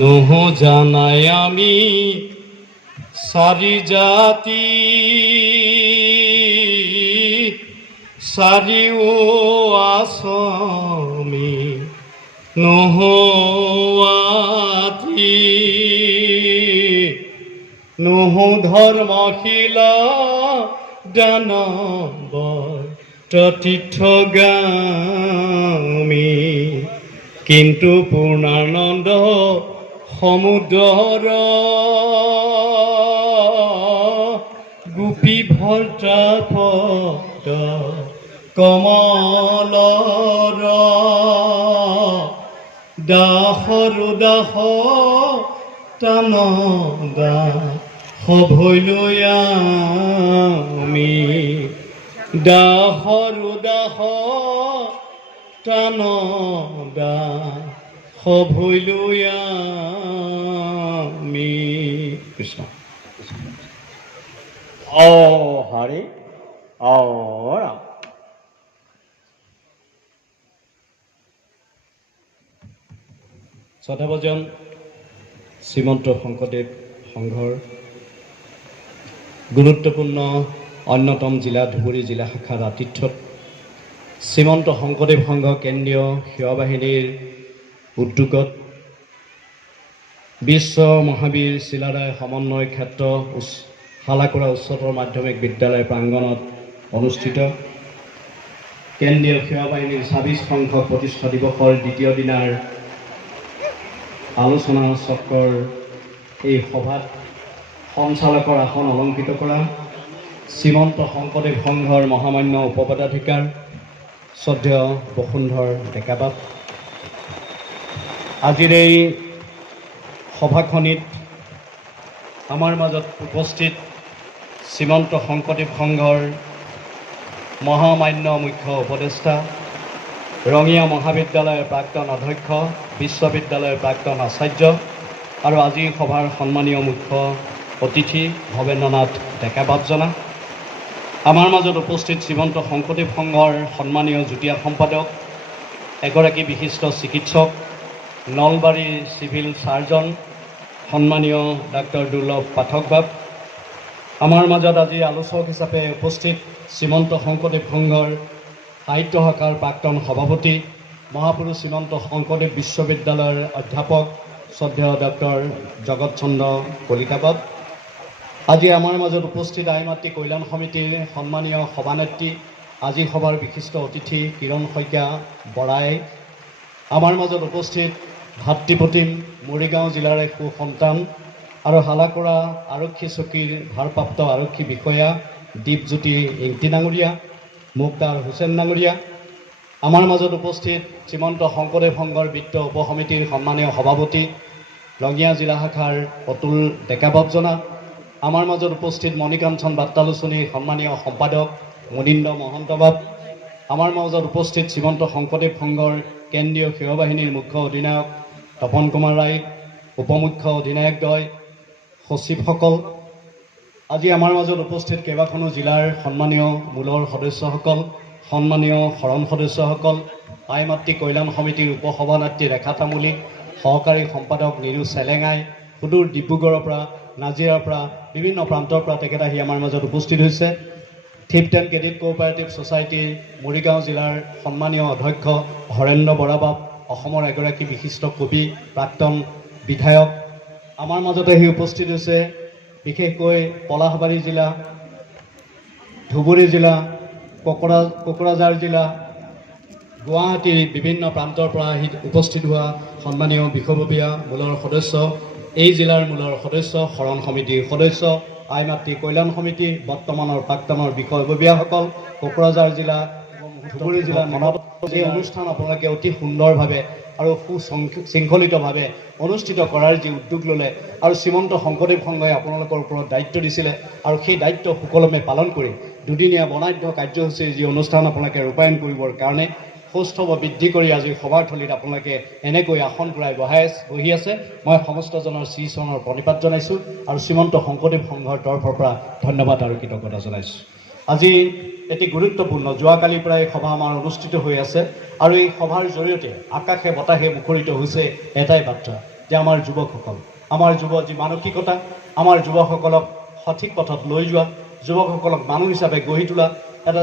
নহ জানাই আমি চাৰি জাতি চাৰিও আছামী নোহোৱাতি নোহো ধৰ্মশীলা দানৱ তীৰ্থগামী কিন্তু পূৰ্ণানন্দ সমুদ্ৰৰ গোপী ভৰ্তাপদ কমলৰ দাসৰু দাস টান দাস ভৈলৈ আমি দাসৰু দাস টান দাস ভৈলৈ আমি। কৃষ্ণ। হৰি ৰাম। শ্ৰদ্ধাভাজন শ্ৰীমন্ত শংকৰদেৱ সংঘৰ গুৰুত্বপূৰ্ণ অন্যতম জিলা ধুবুৰী জিলা শাখাৰ আতিথ্যত শ্ৰীমন্ত শংকৰদেৱ সংঘ কেন্দ্ৰীয় সেৱা বাহিনীৰ উদ্যোগত বিশ্ব মহাবীৰ চিলাৰায় সমন্বয় ক্ষেত্ৰ হালাকুৰা উচ্চতৰ মাধ্যমিক বিদ্যালয় প্ৰাংগণত অনুষ্ঠিত কেন্দ্ৰীয় সেৱা বাহিনীৰ ২৬ সংখ্যক প্ৰতিষ্ঠা দিৱসৰ দ্বিতীয় দিনাৰ আলোচনা চক্ৰৰ এই সভাত সঞ্চালকৰ আসন অলংকৃত কৰা শ্ৰীমন্ত শংকৰদেৱ সংঘৰ মহামান্য উপপদাধিকাৰ শ্ৰদ্ধেয় বসুন্ধৰ ডেকাবাপ। আজিৰ এই সভাখনিত আমাৰ মাজত উপস্থিত শ্ৰীমন্ত শংকৰদেৱ সংঘৰ মহামান্য মুখ্য উপদেষ্টা, ৰঙিয়া মহাবিদ্যালয়ৰ প্ৰাক্তন অধ্যক্ষ, বিশ্ববিদ্যালয়ৰ প্ৰাক্তন আচাৰ্য আৰু আজিৰ সভাৰ সন্মানীয় মুখ্য অতিথি ভৱেন্দ্ৰনাথ ডেকাবাপজনা, আমাৰ মাজত উপস্থিত শ্ৰীমন্ত শংকৰদেৱ সংঘৰ সন্মানীয় যুটীয়া সম্পাদক, এগৰাকী বিশিষ্ট চিকিৎসক, নলবাৰীৰ চিভিল ছাৰ্জন সন্মানীয় ডাক্তৰ দুৰ্লভ পাঠক বাপ, আমাৰ মাজত আজি আলোচক হিচাপে উপস্থিত শ্ৰীমন্ত শংকৰদেৱ সংঘৰ সাহিত্য শাখাৰ প্ৰাক্তন সভাপতি, মহাপুৰুষ শ্ৰীমন্ত শংকৰদেৱ বিশ্ববিদ্যালয়ৰ অধ্যাপক শ্ৰদ্ধেয় ডক্টৰ জগত চন্দ্ৰ কলিতা বাপ, আজি আমাৰ মাজত উপস্থিত আই মাতৃ কল্যাণ সমিতিৰ সন্মানীয় সভানেত্ৰী, আজি সভাৰ বিশিষ্ট অতিথি কিৰণ শইকীয়া বৰাই, আমাৰ মাজত উপস্থিত ভাতৃপ্ৰতিম মৰিগাঁও জিলাৰে সুসন্তান আৰু হালাকুৰা আৰক্ষী চকীৰ ভাৰপ্ৰাপ্ত আৰক্ষী বিষয়া দীপজ্যোতি ইংতি ডাঙৰীয়া, মুক্তাৰ হুছেইন ডাঙৰীয়া, আমাৰ মাজত উপস্থিত শ্ৰীমন্ত শংকৰদেৱ সংঘৰ বিত্ত উপসমিতিৰ সন্মানীয় সভাপতি ৰঙিয়া জিলা শাখাৰ অতুল ডেকাবাপজনা, আমাৰ মাজত উপস্থিত মণিকাঞ্চন বাৰ্তালোচনীৰ সন্মানীয় সম্পাদক মুনীন্দ্ৰ মহন্ত বাপ, আমাৰ মাজত উপস্থিত শ্ৰীমন্ত শংকৰদেৱ সংঘৰ কেন্দ্ৰীয় সেৱা বাহিনীৰ মুখ্য অধিনায়ক তপন কুমাৰ ৰায়, উপমুখ্য অধিনায়কদ্বয়, সচিবসকল, আজি আমাৰ মাজত উপস্থিত কেইবাখনো জিলাৰ সন্মানীয় মূলৰ সদস্যসকল, সন্মানীয় শৰণ সদস্যসকল, আই মাতৃ কল্যাণ সমিতিৰ উপসভানেত্ৰী ৰেখা তামুলী, সহকাৰী সম্পাদক নিৰু চেলেঙাই, সুদূৰ ডিব্ৰুগড়ৰ পৰা, নাজিৰাৰ পৰা, বিভিন্ন প্ৰান্তৰ পৰা তেখেত আহি আমাৰ মাজত উপস্থিত হৈছে। ফিফ্থ এণ্ড ক্ৰেডিট কোঅপাৰেটিভ ছ'চাইটিৰ মৰিগাঁও জিলাৰ সন্মানীয় অধ্যক্ষ হৰেন্দ্ৰ বৰা বাপ, অসমৰ এগৰাকী বিশিষ্ট কবি, প্ৰাক্তন বিধায়ক, আমাৰ মাজত আহি উপস্থিত হৈছে বিশেষকৈ পলাশবাৰী জিলা, ধুবুৰী জিলা, কোকৰাঝাৰ জিলা, গুৱাহাটীৰ বিভিন্ন প্ৰান্তৰ পৰা আহি উপস্থিত হোৱা সন্মানীয় বিষয়ববীয়া মূলৰ সদস্য, এই জিলাৰ মূলৰ সদস্য, শৰণ সমিতিৰ সদস্য, আই মাতৃ কল্যাণ সমিতি বৰ্তমানৰ প্ৰাক্তনৰ বিষয়ববীয়াসকল, কোকৰাঝাৰ জিলা, ধুবুৰী জিলা মনত এই অনুষ্ঠান আপোনালোকে অতি সুন্দৰভাৱে আৰু সুশৃংখলিতভাৱে অনুষ্ঠিত কৰাৰ যি উদ্যোগ ল'লে আৰু শ্ৰীমন্ত শংকৰদেৱ সংঘই আপোনালোকৰ ওপৰত দায়িত্ব দিছিলে আৰু সেই দায়িত্ব সুকলমে পালন কৰি দুদিনীয়া বৰ্ণাঢ্য কাৰ্যসূচীৰ যি অনুষ্ঠান আপোনালোকে ৰূপায়ণ কৰিবৰ কাৰণে সৌষ্ঠৱ বৃদ্ধি কৰি আজিৰ সভাৰথলীত আপোনালোকে এনেকৈ আসন পুৰাই বহি আছে, মই সমস্তজনৰ শ্ৰীচৰণৰ প্ৰণিপাত জনাইছোঁ আৰু শ্ৰীমন্ত শংকৰদেৱ সংঘৰ তৰফৰ পৰা ধন্যবাদ আৰু কৃতজ্ঞতা জনাইছোঁ। আজি এটি গুৰুত্বপূৰ্ণ যোৱাকালিৰ পৰা এই সভা আমাৰ অনুষ্ঠিত হৈ আছে আৰু এই সভাৰ জৰিয়তে আকাশে বতাহে মুখৰিত হৈছে এটাই বাৰ্তা যে আমাৰ যুৱকসকল, আমাৰ যুৱ যি মানসিকতা, আমাৰ যুৱকসকলক সঠিক পথত লৈ যোৱা, যুৱকসকলক মানুহ হিচাপে গঢ়ি তোলা, এটা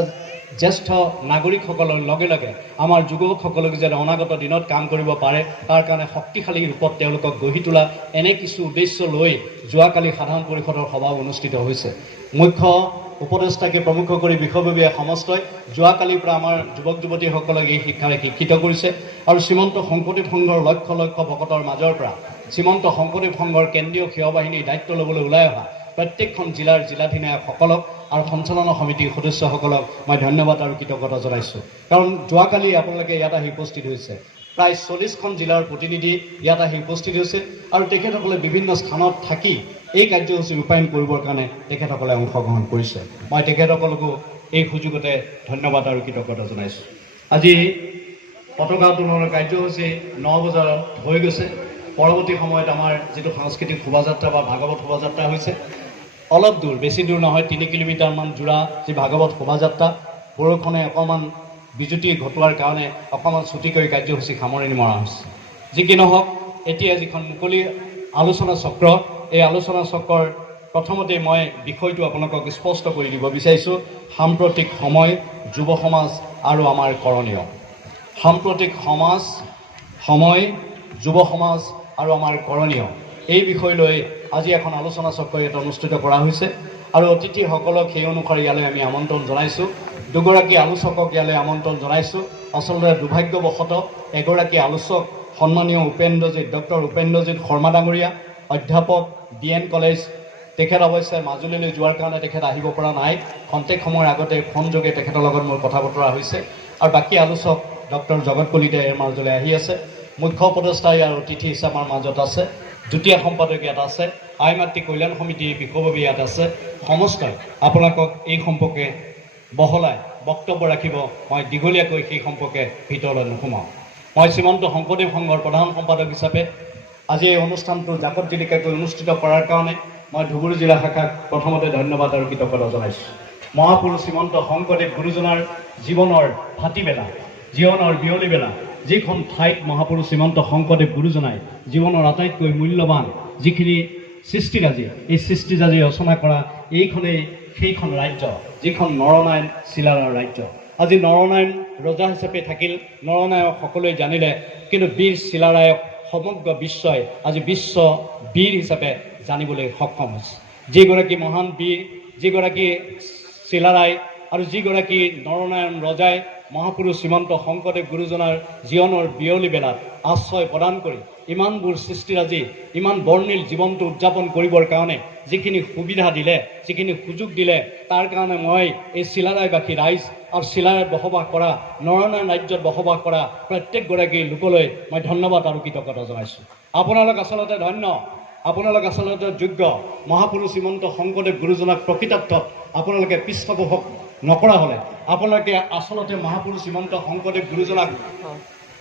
জ্যেষ্ঠ নাগৰিকসকলৰ লগে লগে আমাৰ যুৱকসকলক যেন অনাগত দিনত কাম কৰিব পাৰে তাৰ কাৰণে শক্তিশালী ৰূপত তেওঁলোকক গঢ়ি তোলা, এনে কিছু উদ্দেশ্য লৈ যোৱাকালি সাধাৰণ পৰিষদৰ সভা অনুষ্ঠিত হৈছে। মুখ্য উপদেষ্টাকে প্ৰমুখ কৰি বিষয়ববীয়া সমস্তই যোৱাকালিৰ পৰা আমাৰ যুৱক যুৱতীসকলক এই শিক্ষাৰে শিক্ষিত কৰিছে আৰু শ্ৰীমন্ত শংকৰদেৱ সংঘৰ লক্ষ লক্ষ ভকতৰ মাজৰ পৰা শ্ৰীমন্ত শংকৰদেৱ সংঘৰ কেন্দ্ৰীয় সেৱা বাহিনীৰ দায়িত্ব ল'বলৈ ওলাই অহা প্ৰত্যেকখন জিলাৰ জিলাধিনায়কসকলক আৰু সঞ্চালনা সমিতিৰ সদস্যসকলক মই ধন্যবাদ আৰু কৃতজ্ঞতা জনাইছোঁ। কাৰণ যোৱাকালি আপোনালোকে ইয়াত আহি উপস্থিত হৈছে, প্ৰায় 40খন জিলাৰ প্ৰতিনিধি ইয়াত আহি উপস্থিত হৈছে আৰু তেখেতসকলে বিভিন্ন স্থানত থাকি এই কাৰ্যসূচী ৰূপায়ণ কৰিবৰ কাৰণে তেখেতসকলে অংশগ্ৰহণ কৰিছে। মই তেখেতসকলকো এই সুযোগতে ধন্যবাদ আৰু কৃতজ্ঞতা জনাইছোঁ। আজি পতাকা উত্তোলনৰ কাৰ্যসূচী 9 বজাত হৈ গৈছে। পৰৱৰ্তী সময়ত আমাৰ যিটো সাংস্কৃতিক শোভাযাত্ৰা বা ভাগৱত শোভাযাত্ৰা হৈছে, অলপ দূৰ, বেছি দূৰ নহয়, 3 কিলোমিটাৰমান জোৰা যি ভাগৱত শোভাযাত্ৰা, বৰষুণে অকণমান বিজুতি ঘটোৱাৰ কাৰণে অকণমান ছুটি কৰি কাৰ্যসূচী সামৰণি মৰা হৈছে। যি কি নহওক, এতিয়া যিখন মুকলি আলোচনা চক্ৰ, এই আলোচনা চক্ৰৰ প্ৰথমতে মই বিষয়টো আপোনালোকক স্পষ্ট কৰি দিব বিচাৰিছোঁ। সাম্প্ৰতিক সময়, যুৱ সমাজ আৰু আমাৰ কৰণীয়। সাম্প্ৰতিক সময়, যুৱ সমাজ আৰু আমাৰ কৰণীয়, এই বিষয় লৈ আজি এখন আলোচনা চক্ৰ ইয়াত অনুষ্ঠিত কৰা হৈছে আৰু অতিথিসকলক সেই অনুসৰি ইয়ালৈ আমি আমন্ত্ৰণ জনাইছোঁ। দুগৰাকী আলোচকক ইয়ালৈ আমন্ত্ৰণ জনাইছোঁ। আচলতে দুৰ্ভাগ্যবশতঃ এগৰাকী আলোচক সন্মানীয় ডক্টৰ উপেন্দ্ৰজিৎ শৰ্মা ডাঙৰীয়া, অধ্যাপক DN কলেজ, তেখেত অৱশ্যে মাজুলীলৈ যোৱাৰ কাৰণে তেখেত আহিব পৰা নাই। খন্তেক সময়ৰ আগতে ফোনযোগে তেখেতৰ লগত মোৰ কথা বতৰা হৈছে আৰু বাকী আলোচক ডক্টৰ জগত কলিতাই ইয়াৰ মাজলৈ আহি আছে। মুখ্য উপদেষ্টা ইয়াৰ অতিথি হিচাপে আমাৰ মাজত আছে, যুটীয়া সম্পাদক ইয়াত আছে, আই মাতৃ কল্যাণ সমিতিৰ বিষয়ববী ইয়াত আছে। সমস্তই আপোনালোকক এই সম্পৰ্কে বহলাই বক্তব্য ৰাখিব, মই দীঘলীয়াকৈ সেই সম্পৰ্কে ভিতৰলৈ নোসোমাওঁ। মই শ্ৰীমন্ত শংকৰদেৱ সংঘৰ প্ৰধান সম্পাদক হিচাপে আজি এই অনুষ্ঠানটো জাকত জিলিকাকৈ অনুষ্ঠিত কৰাৰ কাৰণে মই ধুবুৰী জিলা শাখাক প্ৰথমতে ধন্যবাদ আৰু কৃতজ্ঞতা জনাইছোঁ। মহাপুৰুষ শ্ৰীমন্ত শংকৰদেৱ গুৰুজনাৰ জীৱনৰ ভাটিবেলা, জীৱনৰ বিয়লিবেলা, যিখন ঠাইত মহাপুৰুষ শ্ৰীমন্ত শংকৰদেৱ গুৰুজনাই জীৱনৰ আটাইতকৈ মূল্যৱান যিখিনি সৃষ্টিৰাজি, এই সৃষ্টিৰাজি ৰচনা কৰা এইখনেই সেইখন ৰাজ্য, যিখন নৰনাৰায়ণ চিলাৰায়ৰ ৰাজ্য। আজি নৰনাৰায়ণ ৰজা হিচাপে থাকিল, নৰনাৰায়ণক সকলোৱে জানিলে, কিন্তু বীৰ চিলাৰায়ক সমগ্ৰ বিশ্বই আজি বিশ্ব বীৰ হিচাপে জানিবলৈ সক্ষম হৈছে। যিগৰাকী মহান বীৰ, যিগৰাকী চিলাৰায় আৰু যিগৰাকী নৰনাৰায়ণ ৰজাই মহাপুৰুষ শ্ৰীমন্ত শংকৰদেৱ গুৰুজনাৰ জীৱনৰ বিয়লি বেলাত আশ্ৰয় প্ৰদান কৰি ইমানবোৰ সৃষ্টিৰাজি, ইমান বৰ্ণিল জীৱনটো উদযাপন কৰিবৰ কাৰণে যিখিনি সুবিধা দিলে, যিখিনি সুযোগ দিলে, তাৰ কাৰণে মই এই চিলাৰায়বাসী ৰাইজ আৰু চিলাৰায়ত বসবাস কৰা, নৰনাৰায়ণ ৰাজ্যত বসবাস কৰা প্ৰত্যেকগৰাকী লোকলৈ মই ধন্যবাদ আৰু কৃতজ্ঞতা জনাইছোঁ। আপোনালোক আচলতে ধন্য, আপোনালোক আচলতে যোগ্য। মহাপুৰুষ শ্ৰীমন্ত শংকৰদেৱ গুৰুজনাক প্ৰকৃতাৰ্থত আপোনালোকে পৃষ্ঠপোষক নকৰা হ'লে, আপোনালোকে আচলতে মহাপুৰুষ শ্ৰীমন্ত শংকৰদেৱ গুৰুজনাক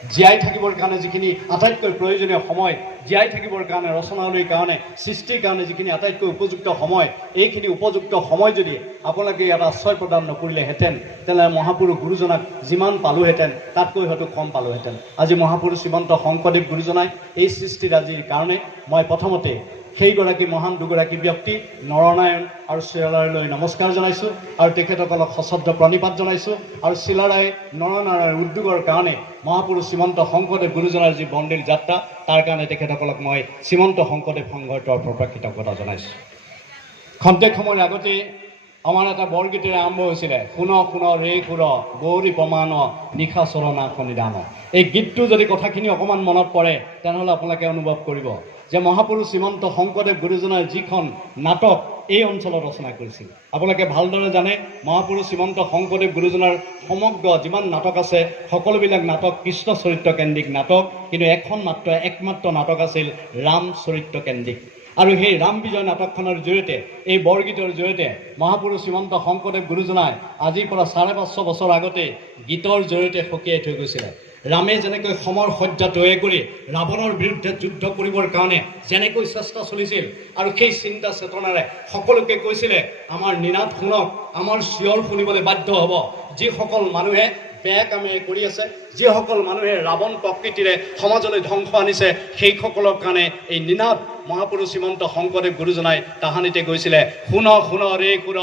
জীয়াই থাকিবৰ কাৰণে যিখিনি আটাইতকৈ প্ৰয়োজনীয় সময়, জীয়াই থাকিবৰ কাৰণে, ৰচনাৱলীৰ কাৰণে, সৃষ্টিৰ কাৰণে যিখিনি আটাইতকৈ উপযুক্ত সময়, এইখিনি উপযুক্ত সময় যদি আপোনালোকে ইয়াত আশ্ৰয় প্ৰদান নকৰিলেহেঁতেন, তেনেহ'লে মহাপুৰুষ গুৰুজনাক যিমান পালোহেঁতেন তাতকৈ হয়তো কম পালোহেঁতেন। আজি মহাপুৰুষ শ্ৰীমন্ত শংকৰদেৱ গুৰুজনাই এই সৃষ্টিৰাজিৰ কাৰণে মই প্ৰথমতে সেইগৰাকী মহান দুগৰাকী ব্যক্তি নৰনাৰায়ণ আৰু চিলাৰায়লৈ নমস্কাৰ জনাইছোঁ আৰু তেখেতসকলক সশ্ৰদ্ধ প্ৰণিপাত জনাইছোঁ। আৰু চিলাৰায় নৰনাৰায়ণ উদ্যোগৰ কাৰণে মহাপুৰুষ শ্ৰীমন্ত শংকৰদেৱ গুৰুজনাৰ যি বন্দিল যাত্ৰা, তাৰ কাৰণে তেখেতসকলক মই শ্ৰীমন্ত শংকৰদেৱ সংঘৰ তৰফৰ পৰা কৃতজ্ঞতা জনাইছোঁ। খন্তেক সময়ৰ আগতে আমাৰ এটা বৰগীতেৰে আৰম্ভ হৈছিলে, শুন শুন ৰে সুৰ গৌৰী প্ৰমাণ নিশা চৰণা সন্নিধান। এই গীতটো যদি কথাখিনি অকণমান মনত পৰে, তেনেহ'লে আপোনালোকে অনুভৱ কৰিব যে মহাপুৰুষ শ্ৰীমন্ত শংকৰদেৱ গুৰুজনাৰ যিখন নাটক এই অঞ্চলত ৰচনা কৰিছিল। আপোনালোকে ভালদৰে জানে, মহাপুৰুষ শ্ৰীমন্ত শংকৰদেৱ গুৰুজনাৰ সমগ্ৰ যিমান নাটক আছে, সকলোবিলাক নাটক কৃষ্ণ চৰিত্ৰ কেন্দ্ৰিক নাটক, কিন্তু একমাত্ৰ নাটক আছিল ৰাম চৰিত্ৰ কেন্দ্ৰিক। আৰু সেই ৰাম বিজয় নাটকখনৰ জৰিয়তে, এই বৰগীতৰ জৰিয়তে মহাপুৰুষ শ্ৰীমন্ত শংকৰদেৱ গুৰুজনাই আজিৰ পৰা 550 বছৰ আগতে গীতৰ জৰিয়তে সকীয়াই থৈ গৈছিলে। ৰামে যেনেকৈ সমৰ সজ্জা তৈয়াৰ কৰি ৰাৱণৰ বিৰুদ্ধে যুদ্ধ কৰিবৰ কাৰণে যেনেকৈ চেষ্টা চলিছিল, আৰু সেই চিন্তা চেতনাৰে সকলোকে কৈছিলে আমাৰ নিনাদ শুনক, আমাৰ চিঞৰ শুনিবলৈ বাধ্য হ'ব। যিসকল মানুহে বেয়া কামে কৰি আছে, যিসকল মানুহে ৰাৱণ প্ৰকৃতিৰে সমাজলৈ ধ্বংস আনিছে, সেইসকলৰ কাৰণে এই নিনাদ মহাপুৰুষ শ্ৰীমন্ত শংকৰদেৱ গুৰুজনাই তাহানিতে গৈছিলে, শুন শুন ৰে সুৰ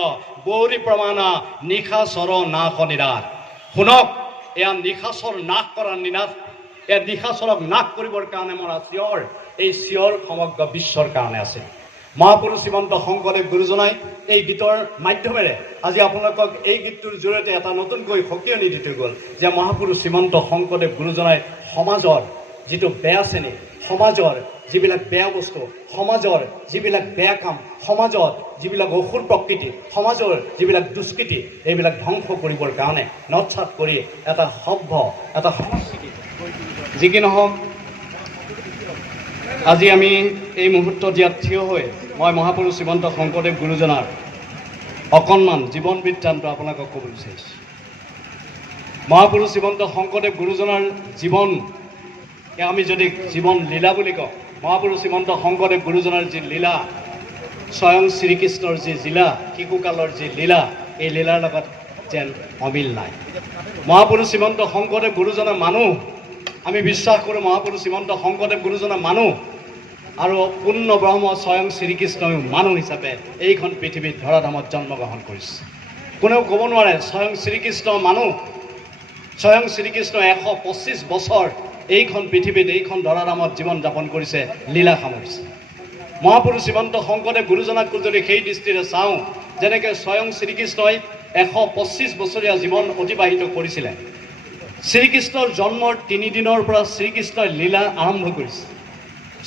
গৌৰী প্ৰমাণা নিশাচৰ নাশ নিৰাশ। শুনক, এয়া নিশাচৰ নাশ কৰাৰ নিনাদ, এয়া নিশাচৰক নাশ কৰিবৰ কাৰণে মৰা চিঞৰ, এই চিঞৰ সমগ্ৰ বিশ্বৰ কাৰণে আছে। মহাপুৰুষ শ্ৰীমন্ত শংকৰদেৱ গুৰুজনাই এই গীতৰ মাধ্যমেৰে আজি আপোনালোকক এই গীতটোৰ জৰিয়তে এটা নতুনকৈ সকিয়নি দি থৈ গ'ল যে মহাপুৰুষ শ্ৰীমন্ত শংকৰদেৱ গুৰুজনাই সমাজৰ যিটো বেয়া শ্ৰেণী, সমাজৰ যিবিলাক বেয়া বস্তু, সমাজৰ যিবিলাক বেয়া কাম, সমাজত যিবিলাক অসুৰ প্ৰকৃতি, সমাজৰ যিবিলাক দুষ্কৃতি, এইবিলাক ধ্বংস কৰিবৰ কাৰণে নৎসাত কৰি এটা সভ্য, এটা সংস্কৃতি যি কি নহওক, আজি আমি এই মুহূৰ্তত ইয়াত থিয় হৈ মই মহাপুৰুষ শ্ৰীমন্ত শংকৰদেৱ গুৰুজনাৰ অকণমান জীৱন বৃত্তান্ত আপোনালোকক ক'ব বিচাৰিছোঁ। মহাপুৰুষ শ্ৰীমন্ত শংকৰদেৱ গুৰুজনাৰ জীৱন, আমি যদি জীৱন লীলা বুলি কওঁ, মহাপুৰুষ শ্ৰীমন্ত শংকৰদেৱ গুৰুজনাৰ যি লীলা, স্বয়ং শ্ৰীকৃষ্ণৰ যি লীলা, শিশুকালৰ যি লীলা, এই লীলাৰ লগত যেন অমিল নাই। মহাপুৰুষ শ্ৰীমন্ত শংকৰদেৱ গুৰুজনাৰ মানুহ, আমি বিশ্বাস কৰোঁ মহাপুৰুষ শ্ৰীমন্ত শংকৰদেৱ গুৰুজনাৰ মানুহ, আৰু পূৰ্ণ ব্ৰহ্ম স্বয়ং শ্ৰীকৃষ্ণই মানুহ হিচাপে এইখন পৃথিৱীত ধৰাধামত জন্মগ্ৰহণ কৰিছে। কোনেও ক'ব নোৱাৰে স্বয়ং শ্ৰীকৃষ্ণ মানুহ, স্বয়ং শ্ৰীকৃষ্ণ 125 বছৰ এইখন পৃথিৱীত, এইখন ধৰাধামত জীৱন যাপন কৰিছে, লীলা সামৰিছে। মহাপুৰুষ শ্ৰীমন্ত শংকৰদেৱ গুৰুজনাক যদি সেই দৃষ্টিৰে চাওঁ, যেনেকৈ স্বয়ং শ্ৰীকৃষ্ণই 125 বছৰীয়া জীৱন অতিবাহিত কৰিছিলে, শ্ৰীকৃষ্ণৰ জন্মৰ 3 দিনৰ পৰা শ্ৰীকৃষ্ণই লীলা আৰম্ভ কৰিছে।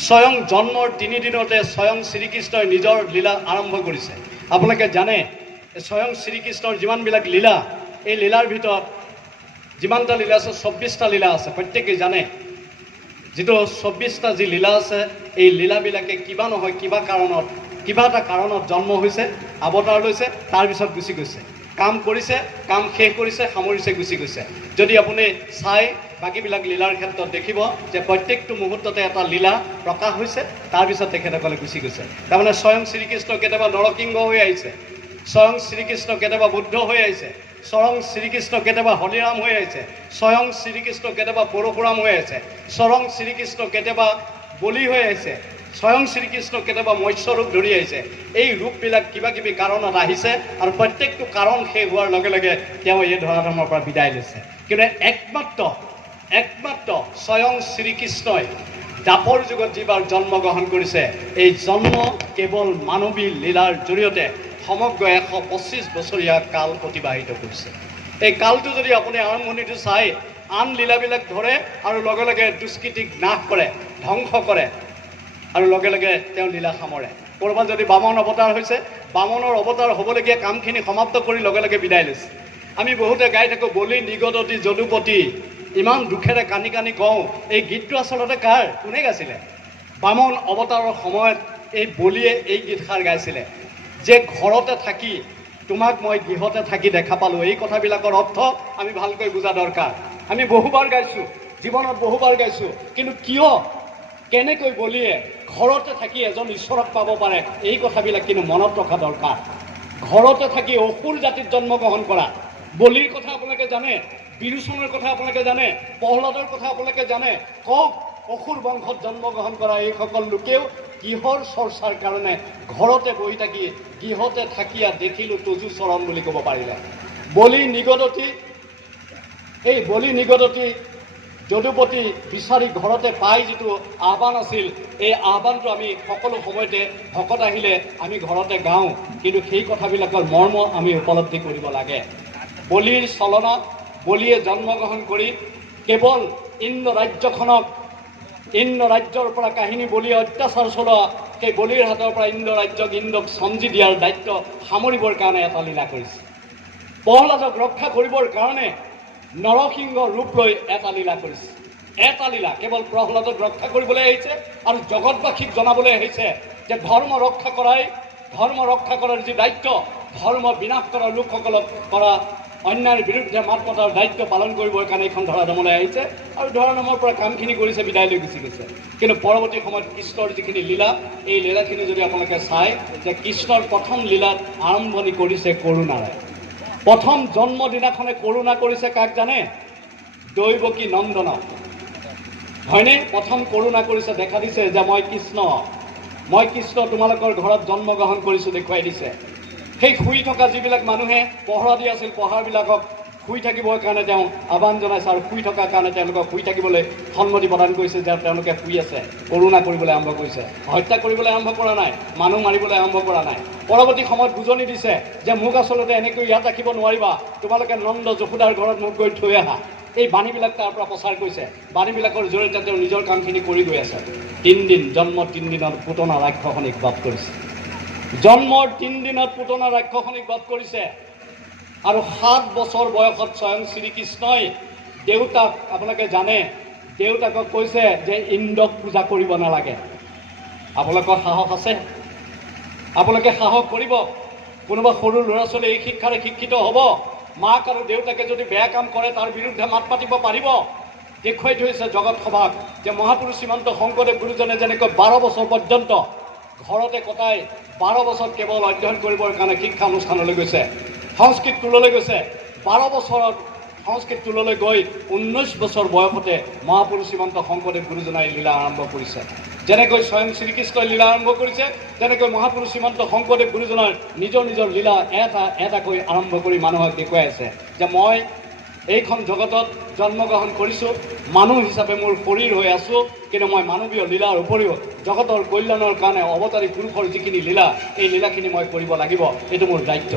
স্বয়ং জন্মৰ 3 দিনতে স্বয়ং শ্ৰীকৃষ্ণই নিজৰ লীলা আৰম্ভ কৰিছে। আপোনালোকে জানে স্বয়ং শ্ৰীকৃষ্ণৰ যিমানবিলাক লীলা, এই লীলাৰ ভিতৰত যিমানটা লীলা আছে, 24টা লীলা আছে। প্ৰত্যেকেই জানে যিটো 24টা যি লীলা আছে, এই লীলাবিলাকে কিবা নহয় কিবা কাৰণত, কিবা এটা কাৰণত জন্ম হৈছে, অৱতাৰ লৈছে, তাৰপিছত গুচি গৈছে, কাম কৰিছে, কাম শেষ কৰিছে, সামৰিছে, গুচি গৈছে। যদি আপুনি চাই বাকীবিলাক লীলাৰ ক্ষেত্ৰত দেখিব যে প্ৰত্যেকটো মুহূৰ্ততে এটা লীলা প্ৰকাশ হৈছে, তাৰপিছত তেখেতসকলে গুচি গৈছে। তাৰমানে স্বয়ং শ্ৰীকৃষ্ণ কেতিয়াবা নৰসিংহ হৈ আহিছে, স্বয়ং শ্ৰীকৃষ্ণ কেতিয়াবা বুদ্ধ হৈ আহিছে, স্বয়ং শ্ৰীকৃষ্ণ কেতিয়াবা হৰিৰাম হৈ আহিছে, স্বয়ং শ্ৰীকৃষ্ণ কেতিয়াবা পৰশুৰাম হৈ আহিছে, স্বয়ং শ্ৰীকৃষ্ণ কেতিয়াবা বলি হৈ আহিছে, স্বয়ং শ্ৰীকৃষ্ণ কেতিয়াবা মৎস্য ৰূপ ধৰি আহিছে। এই ৰূপবিলাক কিবা কিবি কাৰণত আহিছে, আৰু প্ৰত্যেকটো কাৰণ শেষ হোৱাৰ লগে লগে তেওঁ এই ধৰাধামৰ পৰা বিদায় লৈছে। কিন্তু একমাত্ৰ স্বয়ং শ্ৰীকৃষ্ণই দাপৰ যুগত যিবাৰ জন্মগ্ৰহণ কৰিছে, এই জন্ম কেৱল মানৱী লীলাৰ জৰিয়তে সমগ্ৰ 125 বছৰীয়া কাল অতিবাহিত কৰিছে। এই কালটো যদি আপুনি আৰম্ভণিটো চাই, আন লীলাবিলাক ধৰে আৰু লগে লগে দুষ্কৃতিক নাশ কৰে, ধ্বংস কৰে, আৰু লগে লগে তেওঁ লীলা সামৰে। ক'ৰবাত যদি বামন অৱতাৰ হৈছে, বামনৰ অৱতাৰ হ'বলগীয়া কামখিনি সমাপ্ত কৰি লগে লগে বিদায় লৈছে। আমি বহুতে গাই থাকোঁ, বলি নিগদতি যদুপতি, ইমান দুখেৰে কানি কানি কওঁ। এই গীতটো আচলতে কাৰ, কোনে গাইছিলে? বামন অৱতাৰৰ সময়ত এই বলিয়ে এই গীতষাৰ গাইছিলে যে ঘৰতে থাকি তোমাক মই গৃহতে থাকি দেখা পালোঁ। এই কথাবিলাকৰ অৰ্থ আমি ভালকৈ বুজা দৰকাৰ। আমি বহুবাৰ গাইছোঁ, জীৱনত বহুবাৰ গাইছোঁ, কিন্তু কিয়, কেনেকৈ বলিয়ে ঘৰতে থাকি এজন ঈশ্বৰক পাব পাৰে, এই কথাবিলাক কিন্তু মনত ৰখা দৰকাৰ। ঘৰতে থাকি অসুৰ জাতিত জন্মগ্ৰহণ কৰা বলিৰ কথা আপোনালোকে জানে, বিৰোচনৰ কথা আপোনালোকে জানে, প্ৰহ্লাদৰ কথা আপোনালোকে জানে। কওক, অসুৰ বংশত জন্মগ্ৰহণ কৰা এইসকল লোকেও কিহৰ চৰ্চাৰ কাৰণে ঘৰতে বহি থাকি, গৃহতে থাকিয়া দেখিলোঁ তজু চৰণ বুলি ক'ব পাৰিলে? বলি নিগদতি, এই বলি নিগদতি যদুপতি বিচাৰি ঘৰতে পাই যিটো আহ্বান আছিল, এই আহ্বানটো আমি সকলো সময়তে ভকত আহিলে আমি ঘৰতে গাওঁ, কিন্তু সেই কথাবিলাকৰ মৰ্ম আমি উপলব্ধি কৰিব লাগে। বলিৰ চলনাত বলিয়ে জন্মগ্ৰহণ কৰি কেৱল ইন্দ্ৰ ৰাজ্যখনক, ইন্দ্ৰ ৰাজ্যৰ পৰা কাহিনী বলিয়ে অত্যাচাৰ চলোৱা, সেই বলিৰ হাতৰ পৰা ইন্দ্ৰ ৰাজ্যক ইন্দ্ৰক চমজি দিয়াৰ দায়িত্ব সামৰিবৰ কাৰণে এটা লীলা কৰিছে। প্ৰহ্লাদক ৰক্ষা কৰিবৰ কাৰণে নৰসিংহ ৰূপ লৈ এটা লীলা কৰিছে। এটা লীলা কেৱল প্ৰহ্লাদক ৰক্ষা কৰিবলৈ আহিছে আৰু জগতবাসীক জনাবলৈ আহিছে যে ধৰ্ম ৰক্ষা কৰাৰ যি দায়িত্ব, ধৰ্ম বিনাশ কৰা লোকসকলক কৰা অন্যায়ৰ বিৰুদ্ধে মাত মতাৰ দায়িত্ব পালন কৰিবৰ কাৰণে এইখন ধৰাধামলৈ আহিছে, আৰু ধৰাধামৰ পৰা কামখিনি কৰিছে, বিদায় লৈ গুচি গৈছে। কিন্তু পৰৱৰ্তী সময়ত কৃষ্ণৰ যিখিনি লীলা, এই লীলাখিনি যদি আপোনালোকে চায়, যে কৃষ্ণৰ প্ৰথম লীলাত আৰম্ভণি কৰিছে কৰোণাৰে। প্ৰথম জন্মদিনাখনে কৰোণা কৰিছে কাক জানে? দৈৱকী নন্দনক, হয়নে? প্ৰথম কৰোণা কৰিছে, দেখা দিছে যে মই কৃষ্ণ তোমালোকৰ ঘৰত জন্মগ্ৰহণ কৰিছোঁ, দেখুৱাই দিছে। সেই শুই থকা যিবিলাক মানুহে পহৰা দি আছিল, পহৰাবিলাকক শুই থাকিবৰ কাৰণে তেওঁ আহ্বান জনাইছে, আৰু শুই থকাৰ কাৰণে তেওঁলোকক শুই থাকিবলৈ সন্মতি প্ৰদান কৰিছে, যে তেওঁলোকে শুই আছে। কৰোণা কৰিবলৈ আৰম্ভ কৰিছে, হত্যা কৰিবলৈ আৰম্ভ কৰা নাই, মানুহ মাৰিবলৈ আৰম্ভ কৰা নাই। পৰৱৰ্তী সময়ত বুজনি দিছে যে মোক আচলতে এনেকৈ ইয়াত ৰাখিব নোৱাৰিবা, তোমালোকে নন্দ যশোদাৰ ঘৰত মোক গৈ থৈ আহা। এই বাণীবিলাক তাৰ পৰা প্ৰচাৰ কৰিছে। বাণীবিলাকৰ জৰিয়তে তেওঁ নিজৰ কামখিনি কৰি গৈ আছে। 3 দিন, জন্মৰ 3 দিনত পুতনা ৰাক্ষসনীক বধ কৰিছে। জন্মৰ 3 দিনত পুতনা ৰাক্ষসনীক বধ কৰিছে। আৰু 7 বছৰ বয়সত স্বয়ং শ্ৰীকৃষ্ণই দেউতাক, আপোনালোকে জানে, দেউতাকক কৈছে যে ইন্দ্ৰক পূজা কৰিব নালাগে। আপোনালোকৰ সাহস আছে? আপোনালোকে সাহস কৰিব? কোনোবা সৰু ল'ৰা ছোৱালী এই শিক্ষাৰে শিক্ষিত হ'ব? মাক আৰু দেউতাকে যদি বেয়া কাম কৰে তাৰ বিৰুদ্ধে মাত পাতিব পাৰিব? দেখুৱাই থৈছে জগত সভাক যে মহাপুৰুষ শ্ৰীমন্ত শংকৰদেৱ গুৰুজনে যেনেকৈ 12 বছৰ পৰ্যন্ত ঘৰতে কটাই 12 বছৰ কেৱল অধ্যয়ন কৰিবৰ কাৰণে শিক্ষা অনুষ্ঠানলৈ গৈছে, সংস্কৃত টোললৈ গৈছে। 12 বছৰত সংস্কৃত টোললৈ গৈ 19 বছৰ বয়সতে মহাপুৰুষ শ্ৰীমন্ত শংকৰদেৱ গুৰুজনাই লীলা আৰম্ভ কৰিছে। যেনেকৈ স্বয়ং শ্ৰীকৃষ্ণই লীলা আৰম্ভ কৰিছে, তেনেকৈ মহাপুৰুষ শ্ৰীমন্ত শংকৰদেৱ গুৰুজনাৰ নিজৰ নিজৰ লীলা এটাকৈ আৰম্ভ কৰি মানুহক দেখুৱাই আছে যে মই এইখন জগতত জন্মগ্ৰহণ কৰিছোঁ, মানুহ হিচাপে মোৰ শৰীৰ হৈ আছোঁ, কিন্তু মই মানৱীয় লীলাৰ উপৰিও জগতৰ কল্যাণৰ কাৰণে অৱতাৰী পুৰুষৰ যিখিনি লীলা, এই লীলাখিনি মই কৰিব লাগিব, এইটো মোৰ দায়িত্ব।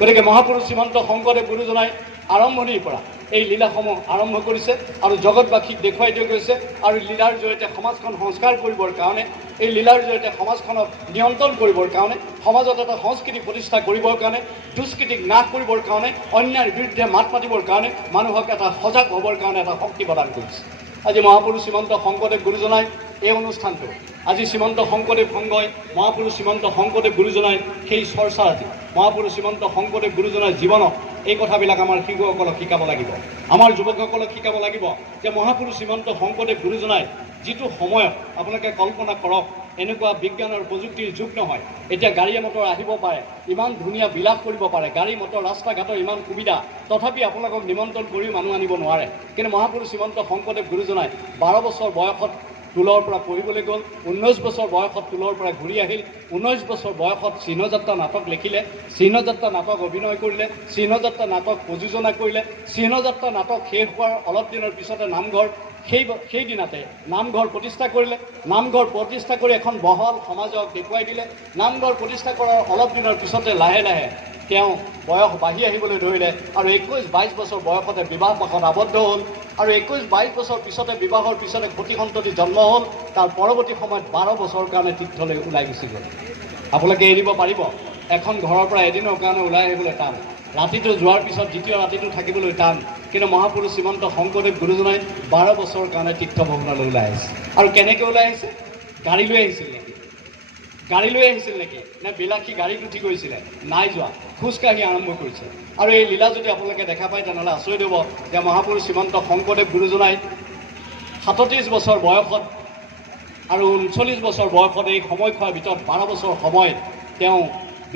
গতিকে মহাপুৰুষ শ্ৰীমন্ত শংকৰদেৱ গুৰুজনাই আৰম্ভণিৰ পৰা এই লীলাসমূহ আৰম্ভ কৰিছে আৰু জগতবাসীক দেখুৱাই থৈ গৈছে। আৰু লীলাৰ জৰিয়তে সমাজখন সংস্কাৰ কৰিবৰ কাৰণে, এই লীলাৰ জৰিয়তে সমাজখনক নিয়ন্ত্ৰণ কৰিবৰ কাৰণে, সমাজত এটা সংস্কৃতি প্ৰতিষ্ঠা কৰিবৰ কাৰণে, দুষ্কৃতিক নাশ কৰিবৰ কাৰণে, অন্যায়ৰ বিৰুদ্ধে মাত মাতিবৰ কাৰণে, মানুহক এটা সজাগ হ'বৰ কাৰণে এটা শক্তি প্ৰদান কৰিছে। আজি মহাপুৰুষ শ্ৰীমন্ত শংকৰদেৱ গুৰুজনাই এই অনুষ্ঠানটো, আজি শ্ৰীমন্ত শংকৰদেৱ সংঘই মহাপুৰুষ শ্ৰীমন্ত শংকৰদেৱ গুৰুজনাই সেই চৰ্চাৰাজি মহাপুৰুষ শ্ৰীমন্ত শংকৰদেৱ গুৰুজনাৰ জীৱনক এই কথাবিলাক আমাৰ শিশুসকলক শিকাব লাগিব, আমাৰ যুৱকসকলক শিকাব লাগিব যে মহাপুৰুষ শ্ৰীমন্ত শংকৰদেৱ গুৰুজনাই যিটো সময়ত, আপোনালোকে কল্পনা কৰক, এনেকুৱা বিজ্ঞান আৰু প্ৰযুক্তিৰ যুগ নহয়, এতিয়া গাড়ী মটৰ আহিব পাৰে, ইমান ধুনীয়া বিলাস কৰিব পাৰে, গাড়ী মটৰ ৰাস্তা ঘাটৰ ইমান সুবিধা, তথাপি আপোনালোকক নিমন্ত্ৰণ কৰিও মানুহ আনিব নোৱাৰে। কিন্তু মহাপুৰুষ শ্ৰীমন্ত শংকৰদেৱ গুৰুজনাই 12 বছৰ বয়সত টোলৰ পৰা পঢ়িবলৈ গ'ল, 19 বছৰ বয়সত টোলৰ পৰা ঘূৰি আহিল, 19 বছৰ বয়সত চিহ্নযাত্ৰা নাটক লিখিলে, চিহ্নযাত্ৰা নাটক অভিনয় কৰিলে, চিহ্নযাত্ৰা নাটক প্ৰযোজনা কৰিলে, চিহ্নযাত্ৰা নাটক শেষ হোৱাৰ অলপ দিনৰ পিছতে নামঘৰ, সেইদিনাতে নামঘৰ প্ৰতিষ্ঠা কৰিলে। নামঘৰ প্ৰতিষ্ঠা কৰি এখন বহল সমাজক দেখুৱাই দিলে। নামঘৰ প্ৰতিষ্ঠা কৰাৰ অলপ দিনৰ পিছতে লাহে লাহে তেওঁ বয়স বাঢ়ি আহিবলৈ ধৰিলে আৰু 21-22 বছৰ বয়সতে বিবাহ পাশত আবদ্ধ হ'ল। আৰু 21-22 বছৰ পিছতে বিবাহৰ পিছতে সতি সন্ততি জন্ম হ'ল। তাৰ পৰৱৰ্তী সময়ত 12 বছৰৰ কাৰণে তীৰ্থলৈ ওলাই গুচি গ'ল। আপোনালোকে এৰিব পাৰিব? এখন ঘৰৰ পৰা এদিনৰ কাৰণে ওলাই আহিবলৈ টান, ৰাতিটো যোৱাৰ পিছত দ্বিতীয় ৰাতিটো থাকিবলৈ টান। কিন্তু মহাপুৰুষ শ্ৰীমন্ত শংকৰদেৱ গুৰুজনাই 12 বছৰৰ কাৰণে তীৰ্থ ভ্ৰমণলৈ ওলাই আহিছে। আৰু কেনেকৈ ওলাই আহিছে? গাড়ী লৈ আহিছিল নেকি? নে বিলাসী গাড়ীত উঠি গৈছিলে? নাই যোৱা, খোজকাঢ়ি আৰম্ভ কৰিছে। আৰু এই লীলা যদি আপোনালোকে দেখা পায় তেনেহ'লে আচৰিত হ'ব যে মহাপুৰুষ শ্ৰীমন্ত শংকৰদেৱ গুৰুজনাই 37 বছৰ বয়সত আৰু 39 বছৰ বয়সত এই সময়ছোৱাৰ ভিতৰত 12 বছৰ সময় তেওঁ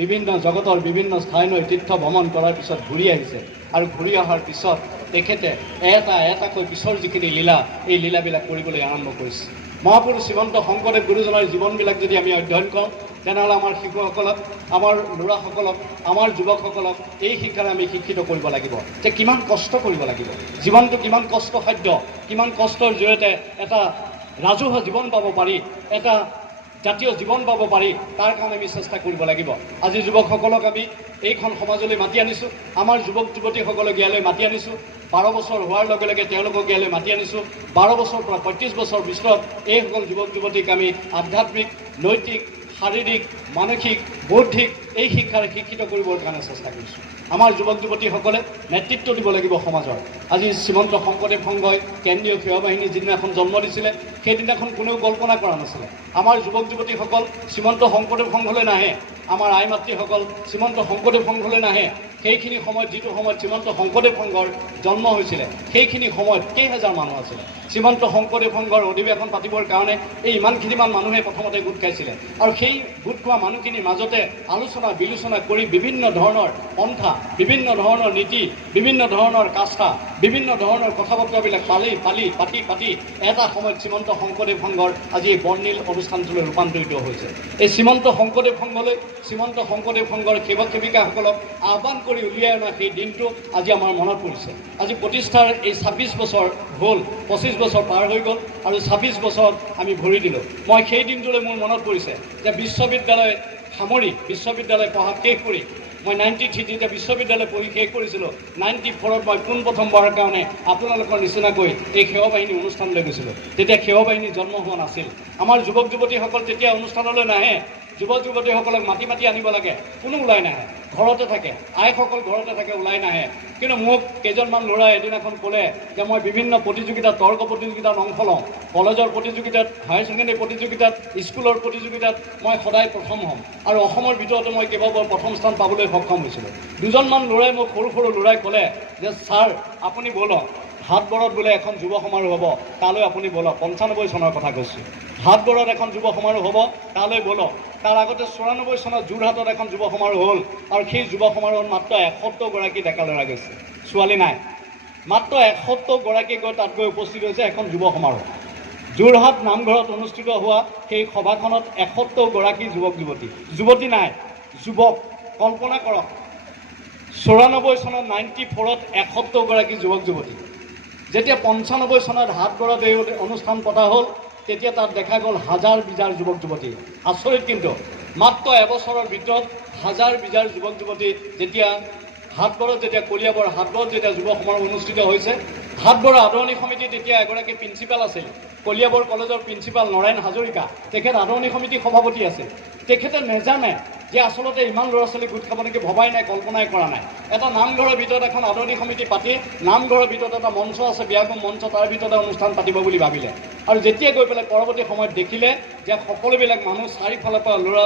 বিভিন্ন জগতৰ বিভিন্ন স্থানলৈ তীৰ্থ ভ্ৰমণ কৰাৰ পিছত ঘূৰি আহিছে। আৰু ঘূৰি অহাৰ পিছত তেখেতে এটাকৈ পিছৰ যিখিনি লীলা, এই লীলাবিলাক কৰিবলৈ আৰম্ভ কৰিছে। মহাপুৰুষ শ্ৰীমন্ত শংকৰদেৱ গুৰুজনাৰ জীৱনবিলাক যদি আমি অধ্যয়ন কৰোঁ তেনেহ'লে আমাৰ শিশুসকলক, আমাৰ ল'ৰাসকলক, আমাৰ যুৱকসকলক এই শিক্ষাৰে আমি শিক্ষিত কৰিব লাগিব যে কিমান কষ্ট কৰিব লাগিব, জীৱনটো কিমান কষ্টসাধ্য, কিমান কষ্টৰ জৰিয়তে এটা ৰাজহুৱা জীৱন পাব পাৰি, এটা জাতীয় জীৱন পাব পাৰি, তাৰ কাৰণে আমি চেষ্টা কৰিব লাগিব। আজি যুৱকসকলক আমি এইখন সমাজলৈ মাতি আনিছোঁ, আমাৰ যুৱক যুৱতীসকলক ইয়ালৈ মাতি আনিছোঁ। 12 বছৰ হোৱাৰ লগে লগে তেওঁলোকক ইয়ালৈ মাতি আনিছোঁ। 12 বছৰৰ পৰা 35 বছৰ ভিতৰত এইসকল যুৱক যুৱতীক আমি আধ্যাত্মিক, নৈতিক, শাৰীৰিক, মানসিক, বৌদ্ধিক এই শিক্ষাৰে শিক্ষিত কৰিবৰ কাৰণে চেষ্টা কৰিছোঁ। আমাৰ যুৱক যুৱতীসকলে নেতৃত্ব দিব লাগিব সমাজৰ। আজি শ্ৰীমন্ত শংকৰদেৱ সংঘই কেন্দ্ৰীয় সেৱা বাহিনী যিদিনাখন জন্ম দিছিলে সেইদিনাখন কোনেও কল্পনা কৰা নাছিলে। আমাৰ যুৱক যুৱতীসকল শ্ৰীমন্ত শংকৰদেৱ সংঘলৈ নাহে, আমাৰ আই মাতৃসকল শ্ৰীমন্ত শংকৰদেৱ সংঘলৈ নাহে। সেইখিনি সময়ত যিটো সময়ত শ্ৰীমন্ত শংকৰদেৱ সংঘৰ জন্ম হৈছিলে সেইখিনি সময়ত কেইহাজাৰ মানুহ আছিলে। শ্ৰীমন্ত শংকৰদেৱ সংঘৰ অধিৱেশন পাতিবৰ কাৰণে এই ইমানখিনিমান মানুহে প্ৰথমতে গোট খাইছিলে আৰু সেই গোট খোৱা মানুহখিনিৰ মাজতে আলোচনা বিলোচনা কৰি বিভিন্ন ধৰণৰ পন্থা, বিভিন্ন ধৰণৰ নীতি, বিভিন্ন ধৰণৰ কাষ্ঠা, বিভিন্ন ধৰণৰ কথা বতৰাবিলাক পাতি এটা সময়ত শ্ৰীমন্ত শংকৰদেৱ সংঘৰ আজি এই বৰ্ণিল অনুষ্ঠানটোলৈ ৰূপান্তৰিত হৈছে। এই শ্ৰীমন্ত শংকৰদেৱ সংঘলৈ শ্ৰীমন্ত শংকৰদেৱ সংঘৰ সেৱক সেৱিকাসকলক আহ্বান কৰি উলিয়াই অনা সেই দিনটো আজি আমাৰ মনত পৰিছে। আজি প্ৰতিষ্ঠাৰ এই 26 বছৰ হ'ল, 25 বছৰ পাৰ হৈ গ'ল আৰু 26 বছৰত আমি ভৰি দিলোঁ। মই সেই দিনটোলৈ মোৰ মনত পৰিছে যে বিশ্ববিদ্যালয় সামৰি বিশ্ববিদ্যালয় পঢ়া শেষ কৰি মই 93 যেতিয়া বিশ্ববিদ্যালয় পঢ়ি শেষ কৰিছিলোঁ, 94ত মই পোনপ্ৰথমবাৰৰ কাৰণে আপোনালোকৰ নিচিনাকৈ এই সেৱা বাহিনী অনুষ্ঠানলৈ গৈছিলোঁ। তেতিয়া সেৱা বাহিনী জন্ম হোৱা নাছিল। আমাৰ যুৱক যুৱতীসকল তেতিয়া অনুষ্ঠানলৈ নাহে। যুৱক যুৱতীসকলক মাতি আনিব লাগে, কোনো ওলাই নাহে, ঘৰতে থাকে। আইসকল ঘৰতে থাকে, ওলাই নাহে। কিন্তু মোক কেইজনমান ল'ৰাই এদিনাখন ক'লে যে মই বিভিন্ন প্ৰতিযোগিতাত, তৰ্ক প্ৰতিযোগিতাত অংশ লওঁ, কলেজৰ প্ৰতিযোগিতাত, হায়াৰ ছেকেণ্ডেৰী প্ৰতিযোগিতাত, স্কুলৰ প্ৰতিযোগিতাত মই সদায় প্ৰথম হ'ম আৰু অসমৰ ভিতৰতে মই কেইবাবাৰ প্ৰথম স্থান পাবলৈ সক্ষম হৈছিলোঁ। দুজনমান ল'ৰাই মোক সৰু ল'ৰাই ক'লে যে ছাৰ আপুনি ব'লক, হাটবৰত বোলে এখন যুৱ সমাৰোহ হ'ব, তালৈ আপুনি ব'লক। 95 চনৰ কথা কৈছোঁ। হাটবৰত এখন যুৱ সমাৰোহ হ'ব, তালৈ ব'লক। তাৰ আগতে 94 চনত যোৰহাটত এখন যুৱ সমাৰোহ হ'ল আৰু সেই যুৱ সমাৰোহত মাত্ৰ 71 গৰাকী ডেকা ল'ৰা গৈছে, ছোৱালী নাই। মাত্ৰ 71 গৰাকী গৈ তাত গৈ উপস্থিত হৈছে এখন যুৱ সমাৰোহ। যোৰহাট নামঘৰত অনুষ্ঠিত হোৱা সেই সভাখনত 71 গৰাকী যুৱতী নাই, যুৱক। কল্পনা কৰক, 94 চনত 94ত 71 গৰাকী যুৱক যুৱতী। যেতিয়া 95 চনত হাটবৰত এই অনুষ্ঠান পতা হ'ল, তেতিয়া তাত দেখা গ'ল হাজাৰ বিজাৰ যুৱক যুৱতী। আচৰিত কিন্তু, মাত্ৰ এবছৰৰ ভিতৰত হাজাৰ বিজাৰ যুৱক যুৱতী যেতিয়া হাটবৰত, যেতিয়া কলিয়াবৰ হাটবৰত যেতিয়া যুৱ সমাৰোহ অনুষ্ঠিত হৈছে, হাটবৰৰ আদৰণি সমিতি তেতিয়া এগৰাকী প্ৰিন্সিপাল আছিল, কলিয়াবৰ কলেজৰ প্ৰিন্সিপাল নৰেন হাজৰিকা। তেখেত আদৰণি সমিতিৰ সভাপতি আছিল। তেখেতে নেজানে যে আচলতে ইমান ল'ৰা ছোৱালী গোট খাব নেকি, ভবাই নাই, কল্পনাই কৰা নাই। এটা নামঘৰৰ ভিতৰত এখন আদৰণি সমিতি পাতি নামঘৰৰ ভিতৰত এটা মঞ্চ আছে, বিয়াগম মঞ্চ, তাৰ ভিতৰতে অনুষ্ঠান পাতিব বুলি ভাবিলে। আৰু যেতিয়া গৈ পেলাই পৰৱৰ্তী সময়ত দেখিলে যে সকলোবিলাক মানুহ চাৰিওফালৰ পৰা ল'ৰা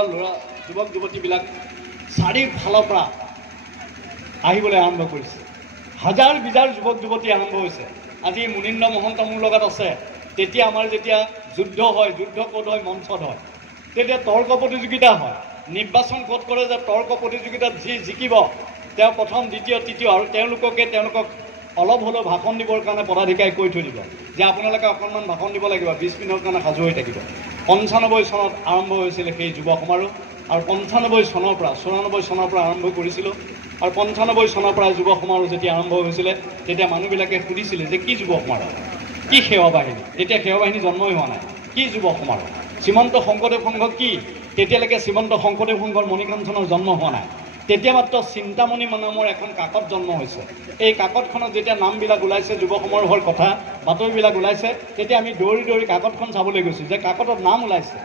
যুৱক যুৱতীবিলাক চাৰিওফালৰ পৰা আহিবলৈ আৰম্ভ কৰিছে। হাজাৰ বিজাৰ যুৱক যুৱতী আৰম্ভ হৈছে। আজি মুনীন্দ্ৰ মহন্ত মোৰ লগত আছে। তেতিয়া আমাৰ যেতিয়া যুদ্ধ হয়, যুদ্ধ ক'ত হয়, মঞ্চত হয়। তেতিয়া তৰ্ক প্ৰতিযোগিতা হয়। নিৰ্বাচন ক'ত কৰে যে তৰ্ক প্ৰতিযোগিতাত যি জিকিব তেওঁ প্ৰথম, দ্বিতীয়, তৃতীয়, আৰু তেওঁলোকক অলপ হ'লেও ভাষণ দিবৰ কাৰণে পদাধিকাৰী কৈ থৈ দিব যে আপোনালোকে অকণমান ভাষণ দিব লাগিব, 20 মিনিটৰ কাৰণে সাজু হৈ থাকিব। 95 চনত আৰম্ভ হৈছিলে সেই যুৱ সমাৰোহ আৰু 95 চনৰ পৰা 94 চনৰ পৰা আৰম্ভ কৰিছিলোঁ। আৰু 95 চনৰ পৰা যুৱ সমাৰোহ যেতিয়া আৰম্ভ হৈছিলে, তেতিয়া মানুহবিলাকে সুধিছিলে যে কি যুৱ সমাৰোহ, কি সেৱা বাহিনী। তেতিয়া সেৱা বাহিনী জন্মই হোৱা নাই। কি যুৱ সমাৰোহ, শ্ৰীমন্ত শংকৰদেৱ সংঘ কি? তেতিয়ালৈকে শ্ৰীমন্ত শংকৰদেৱ সংঘৰ মণিকাঞ্চনৰ জন্ম হোৱা নাই। তেতিয়া মাত্ৰ চিন্তামণি নামৰ এখন কাকত জন্ম হৈছে। এই কাকতখনত যেতিয়া নামবিলাক ওলাইছে, যুৱ সমাৰোহৰ কথা বাতৰিবিলাক ওলাইছে, তেতিয়া আমি দৌৰি কাকতখন চাবলৈ গৈছোঁ যে কাকতত নাম ওলাইছে।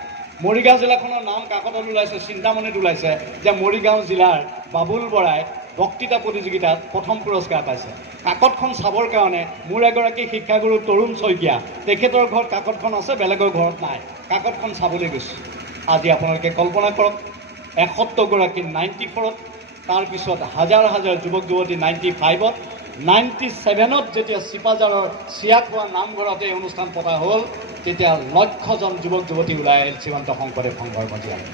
মৰিগাঁও জিলাখনৰ নাম কাকতত ওলাইছে, চিন্তামণিত ওলাইছে যে মৰিগাঁও জিলাৰ বাবুল বৰাই বক্তৃতা প্ৰতিযোগিতাত প্ৰথম পুৰস্কাৰ পাইছে। কাকতখন চাবৰ কাৰণে মোৰ এগৰাকী শিক্ষাগুৰু তৰুণ শইকীয়া, তেখেতৰ ঘৰত কাকতখন আছে, বেলেগৰ ঘৰত নাই। কাকতখন চাবলৈ গৈছোঁ। আজি আপোনালোকে কল্পনা কৰক, 71 গৰাকী 94ত, তাৰপিছত হাজাৰ হাজাৰ যুৱক যুৱতী 95ত, 97ত যেতিয়া চিপাঝাৰৰ চিয়াখোৱা নামঘৰত এই অনুষ্ঠান পতা হ'ল, তেতিয়া লক্ষজন যুৱক যুৱতী ওলাই আহিল শ্ৰীমন্ত শংকৰদেৱ সংঘৰ মজিয়ালৈ।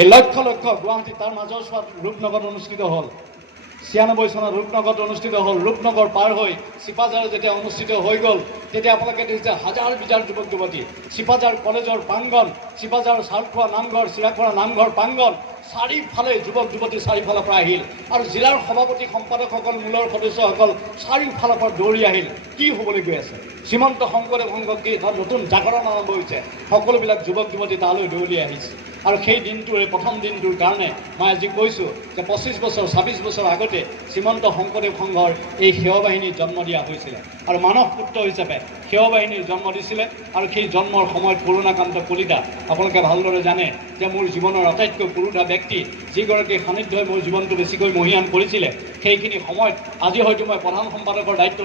এই লক্ষ গুৱাহাটী, তাৰ মাজৰ চোৱাত ৰূপনগৰত অনুষ্ঠিত হ'ল। 96 চনত ৰূপনগৰত অনুষ্ঠিত হ'ল। ৰূপনগৰ পাৰ হৈ চিপাঝাৰ যেতিয়া অনুষ্ঠিত হৈ গ'ল, তেতিয়া আপোনালোকে দেখিছে হাজাৰ বিজাৰ যুৱক যুৱতী। চিপাঝাৰ কলেজৰ প্ৰাংগণ, চিপাঝাৰ চাউলখোৱা নামঘৰ, চিৰাখোৱা নামঘৰ প্ৰাংগণ, চাৰিওফালে যুৱক যুৱতী চাৰিওফালৰ পৰা আহিল আৰু জিলাৰ সভাপতি সম্পাদকসকল, মূলৰ সদস্যসকল চাৰিওফালৰ পৰা দৌৰি আহিল। কি হ'বলৈ গৈ আছে? শ্ৰীমন্ত শংকৰদেৱ সংঘ কি এটা নতুন জাগৰণ আৰম্ভ হৈছে। সকলোবিলাক যুৱক যুৱতী তালৈ দৌৰি আহিছে। আৰু সেই দিনটোৰ, এই প্ৰথম দিনটোৰ কাৰণে মই আজি কৈছোঁ যে 25 বছৰ 26 বছৰ আগতে শ্ৰীমন্ত শংকৰদেৱ সংঘৰ এই সেৱা বাহিনীৰ জন্ম দিয়া হৈছিলে। আৰু মানৱ পুত্ৰ হিচাপে সেৱা বাহিনীৰ জন্ম দিছিলে আৰু সেই জন্মৰ সময়ত কৰোণাকান্ত কলিতা আপোনালোকে ভালদৰে জানে যে মোৰ জীৱনৰ আটাইতকৈ পুৰুষা ব্যক্তি যিগৰাকী সান্নিধ্যই মোৰ জীৱনটো বেছিকৈ মহিয়ান কৰিছিলে সেইখিনি সময়ত আজি হয়তো মই প্ৰধান সম্পাদকৰ দায়িত্ব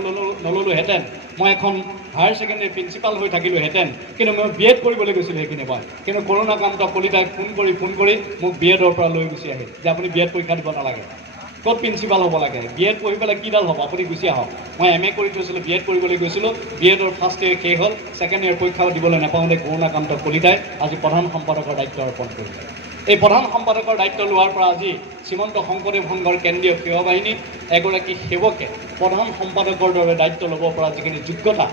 নল'লোহেঁতেন মই এখন হায়াৰ ছেকেণ্ডেৰী প্ৰিন্সিপাল হৈ থাকিলোহেঁতেন কিন্তু মই বি এড কৰিবলৈ গৈছিলোঁ সেইখিনি মই কিন্তু কৰোণাকান্ত কলিতাই ফোন কৰি মোক বি এডৰ পৰা লৈ গুচি আহিল যে আপুনি বি এড পৰীক্ষা দিব নালাগে ক'ত প্ৰিন্সিপাল হ'ব লাগে বি এড পঢ়ি পেলাই কিডাল হ'ব আপুনি গুচি আহক মই এম এ কৰি থৈছিলোঁ বি এড কৰিবলৈ গৈছিলোঁ বি এডৰ ফাৰ্ষ্ট ইয়েৰ শেষ হ'ল ছেকেণ্ড ইয়েৰ পৰীক্ষাও দিবলৈ নাপাওঁতে কৰোণাকান্ত কলিতাই আজি প্ৰধান সম্পাদকৰ দায়িত্ব অৰ্পণ কৰিলে এই প্ৰধান সম্পাদকৰ দায়িত্ব লোৱাৰ পৰা আজি শ্ৰীমন্ত শংকৰদেৱ সংঘৰ কেন্দ্ৰীয় সেৱা বাহিনী এগৰাকী সেৱকে প্ৰধান সম্পাদকৰ দৰে দায়িত্ব ল'ব পৰা যিখিনি যোগ্যতা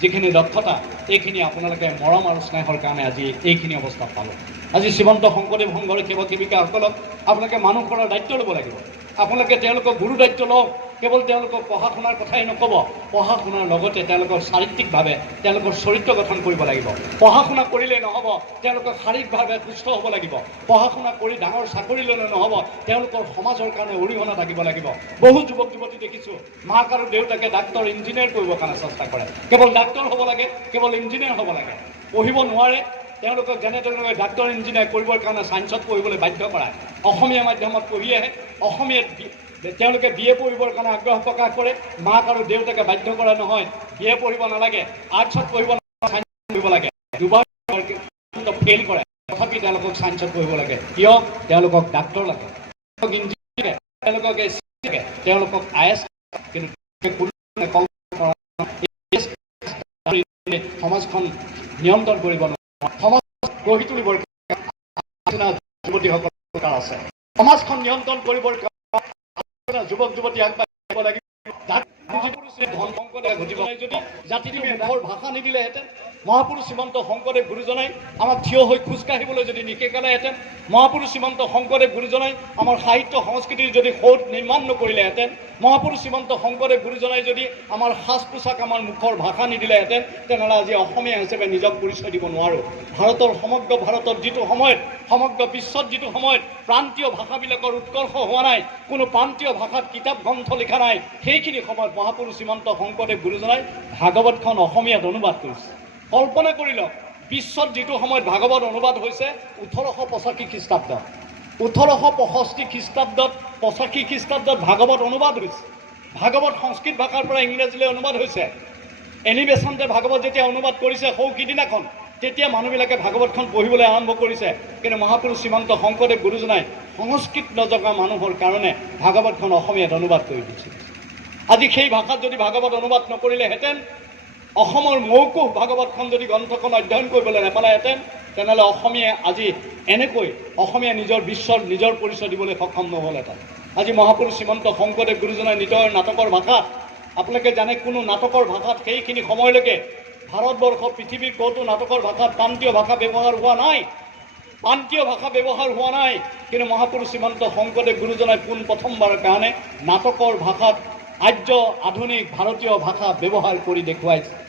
যিখিনি দক্ষতা এইখিনি আপোনালোকে মৰম আৰু স্নেহৰ কাৰণে আজি এইখিনি অৱস্থাত পালোঁ আজি শ্ৰীমন্ত শংকৰদেৱ সংঘৰ সেৱক সেৱিকাসকলক আপোনালোকে মানুহ কৰাৰ দায়িত্ব ল'ব লাগিব আপোনালোকে তেওঁলোকক গুৰু দায়িত্ব লওক কেৱল তেওঁলোকক পঢ়া শুনাৰ কথাই নক'ব পঢ়া শুনাৰ লগতে তেওঁলোকৰ চাৰিত্ৰিকভাৱে তেওঁলোকৰ চৰিত্ৰ গঠন কৰিব লাগিব পঢ়া শুনা কৰিলেই নহ'ব তেওঁলোকক শাৰীৰিকভাৱে সুস্থ হ'ব লাগিব পঢ়া শুনা কৰি ডাঙৰ চাকৰি ল'লে নহ'ব তেওঁলোকৰ সমাজৰ কাৰণে অৰিহণা থাকিব লাগিব বহু যুৱক যুৱতী দেখিছোঁ মাক আৰু দেউতাকে ডাক্তৰ ইঞ্জিনিয়াৰ কৰিবৰ কাৰণে চেষ্টা কৰে কেৱল ডাক্তৰ হ'ব লাগে কেৱল ইঞ্জিনিয়াৰ হ'ব লাগে পঢ়িব নোৱাৰে তেওঁলোকক যেনে তেনেকৈ ডাক্তৰ ইঞ্জিনিয়াৰ কৰিবৰ কাৰণে ছায়েন্সত পঢ়িবলৈ বাধ্য কৰায় অসমীয়া মাধ্যমত পঢ়ি আহে অসমীয়াত তেওঁলোকে বি এ পঢ়িবৰ কাৰণে আগ্ৰহ প্ৰকাশ কৰে মাক আৰু দেউতাকে বাধ্য কৰা নহয় বি এ পঢ়িব নালাগে আৰ্টছত পঢ়িব নালাগে ছায়েন্সত পঢ়িব লাগে দুবাৰ ফেইল কৰে তথাপি তেওঁলোকক ছায়েন্সত পঢ়িব লাগে কিয় তেওঁলোকক ডাক্তৰ লাগে ইঞ্জিনিয়াৰ তেওঁলোকক তেওঁলোকক আই এছ কিন্তু সমাজখন নিয়ন্ত্ৰণ কৰিব নোৱাৰে সমাজ গঢ়ি তুলিবৰ যুৱতীসকলৰ দৰকাৰ আছে সমাজখন নিয়ন্ত্ৰণ কৰিবৰ কাৰণে যুৱক যুৱতী আগবাঢ়িব লাগিব যদি জাতিটোৰ মুখৰ ভাষা নিদিলেহেঁতেন মহাপুৰুষ শ্ৰীমন্ত শংকৰদেৱ গুৰুজনাই আমাক থিয় হৈ খোজকাঢ়িবলৈ যদি নিশিকালেহেঁতেন মহাপুৰুষ শ্ৰীমন্ত শংকৰদেৱ গুৰুজনাই আমাৰ সাহিত্য সংস্কৃতিৰ যদি সৌধ নিৰ্মাণ নকৰিলেহেঁতেন মহাপুৰুষ শ্ৰীমন্ত শংকৰদেৱ গুৰুজনাই যদি আমাৰ সাজ পোছাক আমাৰ মুখৰ ভাষা নিদিলেহেঁতেন তেনেহ'লে আজি অসমীয়া হিচাপে নিজক পৰিচয় দিব নোৱাৰোঁ ভাৰতৰ সমগ্ৰ ভাৰতত যিটো সময়ত সমগ্ৰ বিশ্বত যিটো সময়ত প্ৰান্তীয় ভাষাবিলাকৰ উৎকৰ্ষ হোৱা নাই কোনো প্ৰান্তীয় ভাষাত কিতাপ গ্ৰন্থ লিখা নাই সেইখিনি সময়ত মহাপুৰুষ শ্ৰীমন্ত শংকৰদেৱ গুৰুজনাই ভাগৱতখন অসমীয়াত অনুবাদ কৰিছে কল্পনা কৰি লওক বিশ্বত যিটো সময়ত ভাগৱত অনুবাদ হৈছে 1885 খ্ৰীষ্টাব্দত 1865 খ্ৰীষ্টাব্দত 85 খ্ৰীষ্টাব্দত ভাগৱত অনুবাদ হৈছে ভাগৱত সংস্কৃত ভাষাৰ পৰা ইংৰাজীলৈ অনুবাদ হৈছে এনিবেচনতে ভাগৱত যেতিয়া অনুবাদ কৰিছে সৌ সিদিনাখন তেতিয়া মানুহবিলাকে ভাগৱতখন পঢ়িবলৈ আৰম্ভ কৰিছে কিন্তু মহাপুৰুষ শ্ৰীমন্ত শংকৰদেৱ গুৰুজনাই সংস্কৃত নজনা মানুহৰ কাৰণে ভাগৱতখন অসমীয়াত অনুবাদ কৰি দিছিল আজি সেই ভাষাত যদি ভাগৱত অনুবাদ নকৰিলেহেঁতেন অসমৰ মৌকুশ ভাগৱতখন যদি গ্ৰন্থখন অধ্যয়ন কৰিবলৈ নাপালেহেঁতেন তেনেহ'লে অসমীয়াই আজি এনেকৈ অসমীয়া নিজৰ বিশ্বত নিজৰ পৰিচয় দিবলৈ সক্ষম নহ'লহেঁতেন আজি মহাপুৰুষ শ্ৰীমন্ত শংকৰদেৱ গুৰুজনাই নিজৰ নাটকৰ ভাষাত আপোনালোকে জানে কোনো নাটকৰ ভাষাত সেইখিনি সময়লৈকে ভাৰতবৰ্ষ পৃথিৱীৰ ক'তো নাটকৰ ভাষাত প্ৰান্তীয় ভাষা ব্যৱহাৰ হোৱা নাই প্ৰান্তীয় ভাষা ব্যৱহাৰ হোৱা নাই কিন্তু মহাপুৰুষ শ্ৰীমন্ত শংকৰদেৱ গুৰুজনাই পোনপ্ৰথমবাৰৰ কাৰণে নাটকৰ ভাষাত আৰ্য আধুনিক ভাৰতীয় ভাষা ব্যৱহাৰ কৰি দেখুৱাইছে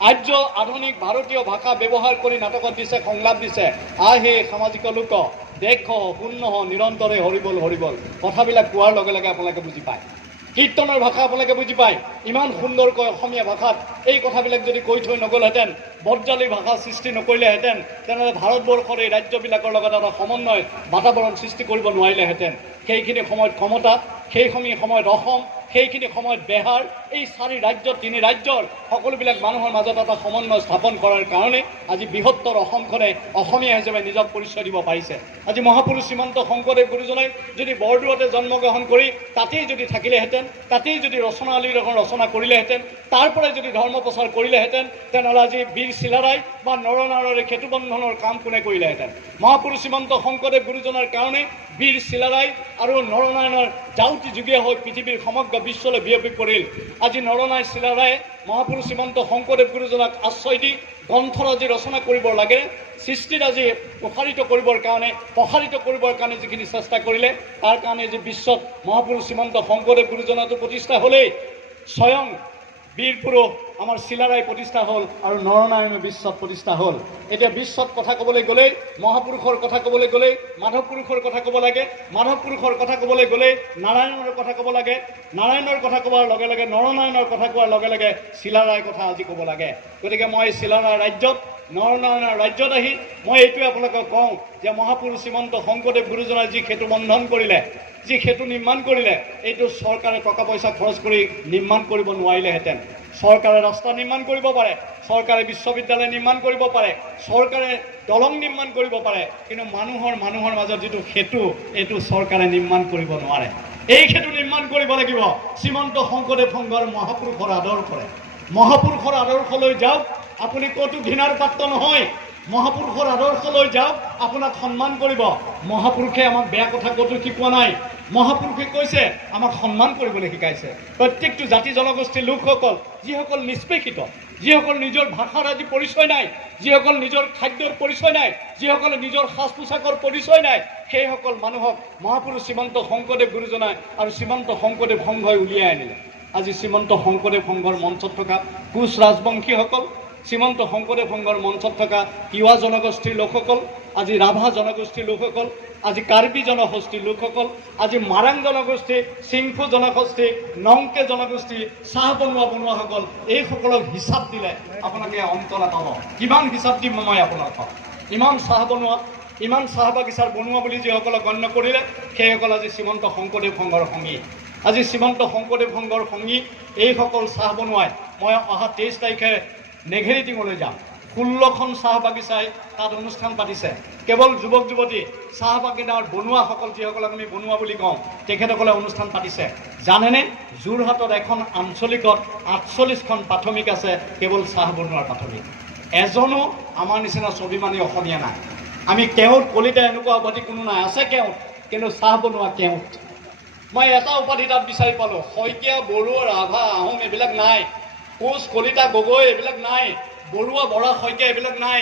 আৰ্য আধুনিক ভাৰতীয় ভাষা ব্যৱহাৰ কৰি নাটকত দিছে সংলাপ দিছে আহে সামাজিক লোক দেখ শূন্য নিৰন্তৰে হৰিবল হৰিবল কথাবিলাক কোৱাৰ লগে লগে আপোনালোকে বুজি পায় কীৰ্তনৰ ভাষা আপোনালোকে বুজি পায় ইমান সুন্দৰকৈ অসমীয়া ভাষাত এই কথাবিলাক যদি কৈ থৈ নগ'লহেঁতেন বজ্জালী ভাষা সৃষ্টি নকৰিলেহেঁতেন তেনেহ'লে ভাৰতবৰ্ষৰ এই ৰাজ্যবিলাকৰ লগত এটা সমন্বয় বাতাবৰণ সৃষ্টি কৰিব নোৱাৰিলেহেঁতেন সেইখিনি সময়ত ক্ষমতা সেইখিনি সময়ত অসম সেইখিনি সময়ত বিহাৰ এই 4 ৰাজ্য 3 ৰাজ্যৰ সকলোবিলাক মানুহৰ মাজত এটা সমন্বয় স্থাপন কৰাৰ কাৰণে আজি বৃহত্তৰ অসমখনে অসমীয়া হিচাপে নিজক পৰিচয় দিব পাৰিছে আজি মহাপুৰুষ শ্ৰীমন্ত শংকৰদেৱ গুৰুজনাই যদি বৰদোৱাতে জন্মগ্ৰহণ কৰি তাতেই যদি থাকিলেহেঁতেন তাতেই যদি ৰচনাৱলীৰ এখন ৰচনা কৰিলেহেঁতেন তাৰ পৰাই যদি ধৰ্ম প্ৰচাৰ কৰিলেহেঁতেন তেনেহ'লে আজি বীৰ চিলাৰায় বা নৰনাৰায়ণৰ সেতুবন্ধনৰ কাম কোনে কৰিলেহেঁতেন মহাপুৰুষ শ্ৰীমন্ত শংকৰদেৱ গুৰুজনাৰ কাৰণে বীৰ চিলাৰায় আৰু নৰনাৰায়ণৰ জাউতি যুগীয়া হৈ পৃথিৱীৰ সমগ্ৰ বিশ্বলৈ বিয়পি পৰিল আজি নৰনাৰায়ণ চিলাৰায়ে মহাপুৰুষ শ্ৰীমন্ত শংকৰদেৱ গুৰুজনাক আশ্ৰয় দি গ্ৰন্থৰাজি ৰচনা কৰিবৰ লাগে সৃষ্টিৰাজি প্ৰসাৰিত কৰিবৰ কাৰণে যিখিনি চেষ্টা কৰিলে তাৰ কাৰণে যে বিশ্বত মহাপুৰুষ শ্ৰীমন্ত শংকৰদেৱ গুৰুজনাটো প্ৰতিষ্ঠা হ'লেই স্বয়ং বীৰ পুৰুষ আমাৰ চিলাৰায় প্ৰতিষ্ঠা হ'ল আৰু নৰনাৰায়ণ বিশ্বত প্ৰতিষ্ঠা হ'ল। এতিয়া বিশ্বত কথা ক'বলৈ গ'লেই মহাপুৰুষৰ কথা ক'বলৈ গ'লেই মাধৱ পুৰুষৰ কথা ক'ব লাগে, মাধৱ পুৰুষৰ কথা ক'বলৈ গ'লেই নাৰায়ণৰ কথা ক'ব লাগে, নাৰায়ণৰ কথা কোৱাৰ লগে লগে নৰনাৰায়ণৰ কথা কোৱাৰ লগে লগে চিলাৰায়ৰ কথা আজি ক'ব লাগে। গতিকে মই চিলাৰায় ৰাজ্যত নৰনাৰায়ণৰ ৰাজ্যত আহি মই এইটোৱে আপোনালোকক কওঁ যে মহাপুৰুষ শ্ৰীমন্ত শংকৰদেৱ গুৰুজনাই যি সেতু বন্ধন কৰিলে, যি সেতু নিৰ্মাণ কৰিলে, এইটো চৰকাৰে টকা পইচা খৰচ কৰি নিৰ্মাণ কৰিব নোৱাৰিলেহেঁতেন। চৰকাৰে ৰাস্তা নিৰ্মাণ কৰিব পাৰে, চৰকাৰে বিশ্ববিদ্যালয় নিৰ্মাণ কৰিব পাৰে, চৰকাৰে দলং নিৰ্মাণ কৰিব পাৰে, কিন্তু মানুহৰ মাজত যিটো সেতু এইটো চৰকাৰে নিৰ্মাণ কৰিব নোৱাৰে। এই সেতু নিৰ্মাণ কৰিব লাগিব শ্ৰীমন্ত শংকৰদেৱ সংঘৰ মহাপুৰুষৰ আদৰ্শৰে। মহাপুৰুষৰ আদৰ্শলৈ যাওক, আপুনি ক'তো ঘৃণাৰ পাত্ৰ নহয়। মহাপুৰুষৰ আদৰ্শলৈ যাওক, আপোনাক সন্মান কৰিব। মহাপুৰুষে আমাক বেয়া কথা ক'তো শিকোৱা নাই। মহাপুৰুষে কৈছে আমাক সন্মান কৰিবলৈ শিকাইছে। প্ৰত্যেকটো জাতি জনগোষ্ঠীৰ লোকসকল যিসকল নিষ্পেষিত, যিসকল নিজৰ ভাষাৰ আজি পৰিচয় নাই, যিসকল নিজৰ খাদ্যৰ পৰিচয় নাই, যিসকলে নিজৰ সাজ পোছাকৰ পৰিচয় নাই, সেইসকল মানুহক মহাপুৰুষ শ্ৰীমন্ত শংকৰদেৱ গুৰুজনাই আৰু শ্ৰীমন্ত শংকৰদেৱ সংঘই উলিয়াই আনিলে। আজি শ্ৰীমন্ত শংকৰদেৱ সংঘৰ মঞ্চত থকা কোচ ৰাজবংশীসকল, শ্ৰীমন্ত শংকৰদেৱ সংঘৰ মঞ্চত থকা তিৱা জনগোষ্ঠীৰ লোকসকল, আজি ৰাভা জনগোষ্ঠীৰ লোকসকল, আজি কাৰ্বি জনগোষ্ঠীৰ লোকসকল, আজি মাৰাং জনগোষ্ঠী, চিংফু জনগোষ্ঠী, নংকে জনগোষ্ঠী, চাহ বনোৱাসকল, এইসকলক হিচাপ দিলে আপোনালোকে অন্ত নাপাব। কিমান হিচাপ দিম মই আপোনালোকক? ইমান চাহ বনোৱা, ইমান চাহ বাগিচাৰ বনোৱা বুলি যিসকলক গণ্য কৰিলে, সেইসকল আজি শ্ৰীমন্ত শংকৰদেৱ সংঘৰ সংগী। আজি শ্ৰীমন্ত শংকৰদেৱ সংঘৰ সংগী এইসকল চাহ বনোৱাই মই অহা 23 তাৰিখে নেঘেৰিটিঙলৈ যাম। 16খন চাহ বাগিচাই তাত অনুষ্ঠান পাতিছে। কেৱল যুৱক যুৱতী চাহ বাগিচাৰ বনোৱাসকল, যিসকলক আমি বনোৱা বুলি কওঁ, তেখেতসকলে অনুষ্ঠান পাতিছে। জানেনে, যোৰহাটত এখন আঞ্চলিকত 48খন প্ৰাথমিক আছে, কেৱল চাহ বনোৱাৰ প্ৰাথমিক। এজনো আমাৰ নিচিনা স্বাভিমানী অসমীয়া নাই। আমি কেওট কলিতা এনেকুৱা উপাধি কোনো নাই। আছে কেওট, কিন্তু চাহ বনোৱা কেওট। মই এটা উপাধি তাত বিচাৰি পালোঁ, শইকীয়া, বড়ো, ৰাভা, আহোম এইবিলাক নাই। কোচ, কলিতা, গগৈ এইবিলাক নাই। বৰুৱা, বৰা, শইকীয়া এইবিলাক নাই।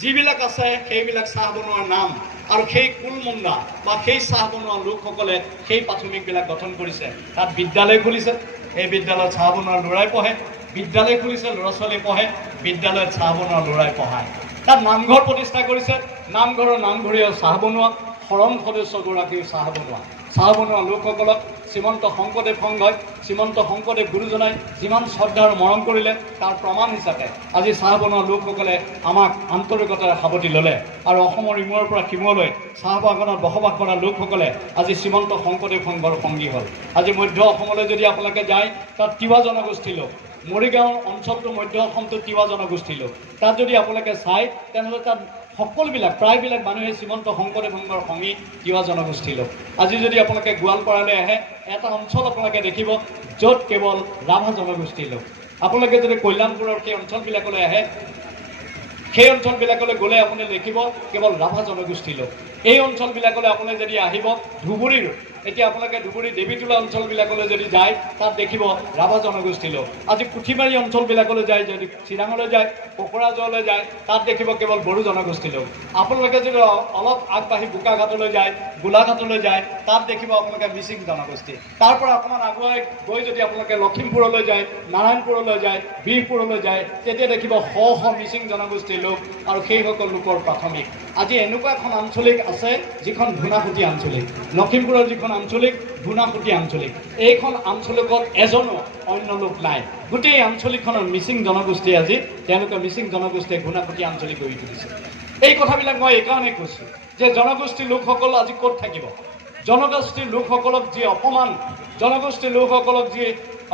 যিবিলাক আছে সেইবিলাক চাহ বনোৱাৰ নাম। আৰু সেই কুলমুণ্ডা বা সেই চাহ বনোৱা লোকসকলে সেই প্ৰাথমিকবিলাক গঠন কৰিছে। তাত বিদ্যালয় খুলিছে, সেই বিদ্যালয়ত চাহ বনোৱা ল'ৰাই পঢ়ে। বিদ্যালয় খুলিছে, ল'ৰা ছোৱালী পঢ়ে। বিদ্যালয়ত চাহ বনোৱা ল'ৰাই পঢ়ায়। তাত নামঘৰ প্ৰতিষ্ঠা কৰিছে, নামঘৰৰ নামঘৰীয়াও চাহ বনোৱা, শৰণ সদস্যগৰাকীও চাহ বনোৱা। চাহ বনোৱা লোকসকলক শ্ৰীমন্ত শংকৰদেৱ সংঘই, শ্ৰীমন্ত শংকৰদেৱ গুৰুজনাই যিমান শ্ৰদ্ধা আৰু মৰম কৰিলে তাৰ প্ৰমাণ হিচাপে আজি চাহ বনোৱা লোকসকলে আমাক আন্তৰিকতাৰে সাৱটি ল'লে। আৰু অসমৰ ইমূৰৰ পৰা সিমূৰলৈ চাহ বাগানত বসবাস কৰা লোকসকলে আজি শ্ৰীমন্ত শংকৰদেৱ সংঘৰ সংগী হ'ল। আজি মধ্য অসমলৈ যদি আপোনালোকে যায়, তাত তিৱা জনগোষ্ঠী লোক। মৰিগাঁও অঞ্চলটো মধ্য অসমটো তিৱা জনগোষ্ঠী লোক। তাত যদি আপোনালোকে চায়, তেনেহ'লে তাত সকলোবিলাক প্ৰায়বিলাক মানুহে শ্ৰীমন্ত শংকৰদেৱ সংঘৰ সংগী তিৱা জনগোষ্ঠী লোক। আজি যদি আপোনালোকে গোৱালপাৰালৈ আহে, এটা অঞ্চল আপোনালোকে দেখিব য'ত কেৱল ৰাভা জনগোষ্ঠীৰ লোক। আপোনালোকে যদি কল্যাণপুৰৰ সেই অঞ্চলবিলাকলৈ আহে, সেই অঞ্চলবিলাকলৈ গ'লে আপুনি দেখিব কেৱল ৰাভা জনগোষ্ঠীৰ লোক। এই অঞ্চলবিলাকলৈ আপুনি যদি আহিব, ধুবুৰীৰ, এতিয়া আপোনালোকে ধুবুৰী দেৱীতোলা অঞ্চলবিলাকলৈ যদি যায়, তাত দেখিব ৰাভা জনগোষ্ঠী লোক। আজি পুথিমাৰী অঞ্চলবিলাকলৈ যায়, যদি চিৰাঙলৈ যায়, কোকৰাঝাৰলৈ যায়, তাত দেখিব কেৱল বড়ো জনগোষ্ঠী লোক। আপোনালোকে যদি অলপ আগবাঢ়ি বোকাঘাটলৈ যায়, গোলাঘাটলৈ যায়, তাত দেখিব আপোনালোকে মিচিং জনগোষ্ঠী। তাৰ পৰা অকণমান আগুৱাই গৈ যদি আপোনালোকে লখিমপুৰলৈ যায়, নাৰায়ণপুৰলৈ যায়, বীৰপুৰলৈ যায়, তেতিয়া দেখিব শ শ মিচিং জনগোষ্ঠীৰ লোক আৰু সেইসকল লোকৰ প্ৰাথমিক। আজি এনেকুৱা এখন আঞ্চলিক আছে যিখন ঘূনাসুঁতি আঞ্চলিক। লখিমপুৰৰ যিখন আঞ্চলিক, ঘূনাসুঁতি আঞ্চলিক। এইখন আঞ্চলিকত এজনো অন্য লোক নাই। গোটেই আঞ্চলিকখনৰ মিচিং জনগোষ্ঠী আজি তেওঁলোকে মিচিং জনগোষ্ঠীয়ে ঘূনাসুঁতি আঞ্চলিক গঢ়ি তুলিছে। এই কথাবিলাক মই এইকাৰণেই কৈছোঁ যে জনগোষ্ঠীৰ লোকসকল আজি ক'ত থাকিব? জনগোষ্ঠীৰ লোকসকলক যি অপমান, জনগোষ্ঠীৰ লোকসকলক যি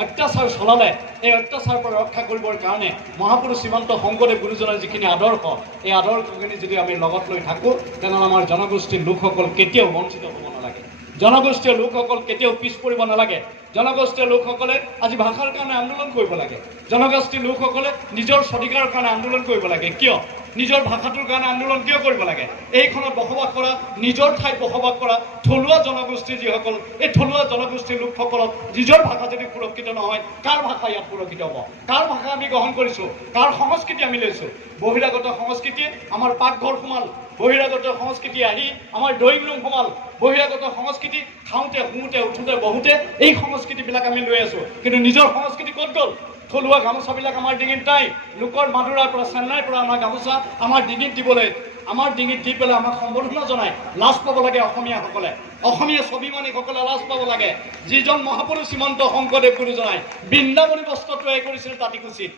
অত্যাচাৰ চলালে, এই অত্যাচাৰৰ পৰা ৰক্ষা কৰিবৰ কাৰণে মহাপুৰুষ শ্ৰীমন্ত শংকৰদেৱ গুৰুজনাৰ যিখিনি আদৰ্শ, এই আদৰ্শখিনি যদি আমি লগত লৈ থাকোঁ, তেনেহ'লে আমাৰ জনগোষ্ঠীৰ লোকসকল কেতিয়াও বঞ্চিত হ'ব নালাগে। জনগোষ্ঠীয় লোকসকল কেতিয়াও পিছ পৰিব নালাগে। জনগোষ্ঠীয় লোকসকলে আজি ভাষাৰ কাৰণে আন্দোলন কৰিব লাগে। জনগোষ্ঠীৰ লোকসকলে নিজৰ স্বাধিকাৰৰ কাৰণে আন্দোলন কৰিব লাগে। কিয়? নিজৰ ভাষাটোৰ কাৰণে আন্দোলন কিয় কৰিব লাগে? এইখনত বসবাস কৰা, নিজৰ ঠাইত বসবাস কৰা থলুৱা জনগোষ্ঠী যিসকল, এই থলুৱা জনগোষ্ঠীৰ লোকসকলক নিজৰ ভাষা যদি সুৰক্ষিত নহয়, কাৰ ভাষা ইয়াত সুৰক্ষিত হ'ব? কাৰ ভাষা আমি গ্ৰহণ কৰিছোঁ? কাৰ সংস্কৃতি আমি লৈছোঁ? বহিৰাগত সংস্কৃতিয়ে আমাৰ পাকঘৰ সোমাল, বহিৰাগত সংস্কৃতি আহি আমাৰ ড্ৰয়িং ৰুম সোমাল, বহিৰাগত সংস্কৃতি খাওঁতে, শুওঁতে, উঠোঁতে, বহুতে এই সংস্কৃতিবিলাক আমি লৈ আছোঁ। কিন্তু নিজৰ সংস্কৃতি ক'ত গ'ল? থলুৱা গামোচাবিলাক আমাৰ ডিঙিত নাই। লোকৰ মাদুৰাৰ পৰা চেন্নাইৰ পৰা অনা গামোচা আমাৰ ডিঙিত দিবলৈ, আমাৰ ডিঙিত দি পেলাই আমাক সম্বৰ্ধনা জনাই লাজ পাব লাগে অসমীয়াসকলে। অসমীয়া স্বাভিমানীসকলে লাজ পাব লাগে। যিজন মহাপুৰুষ শ্ৰীমন্ত শংকৰদেৱ গুৰুজনাই বৃন্দাবনী বস্ত্ৰ তৈয়াৰ কৰিছিল তাতিকুছিত,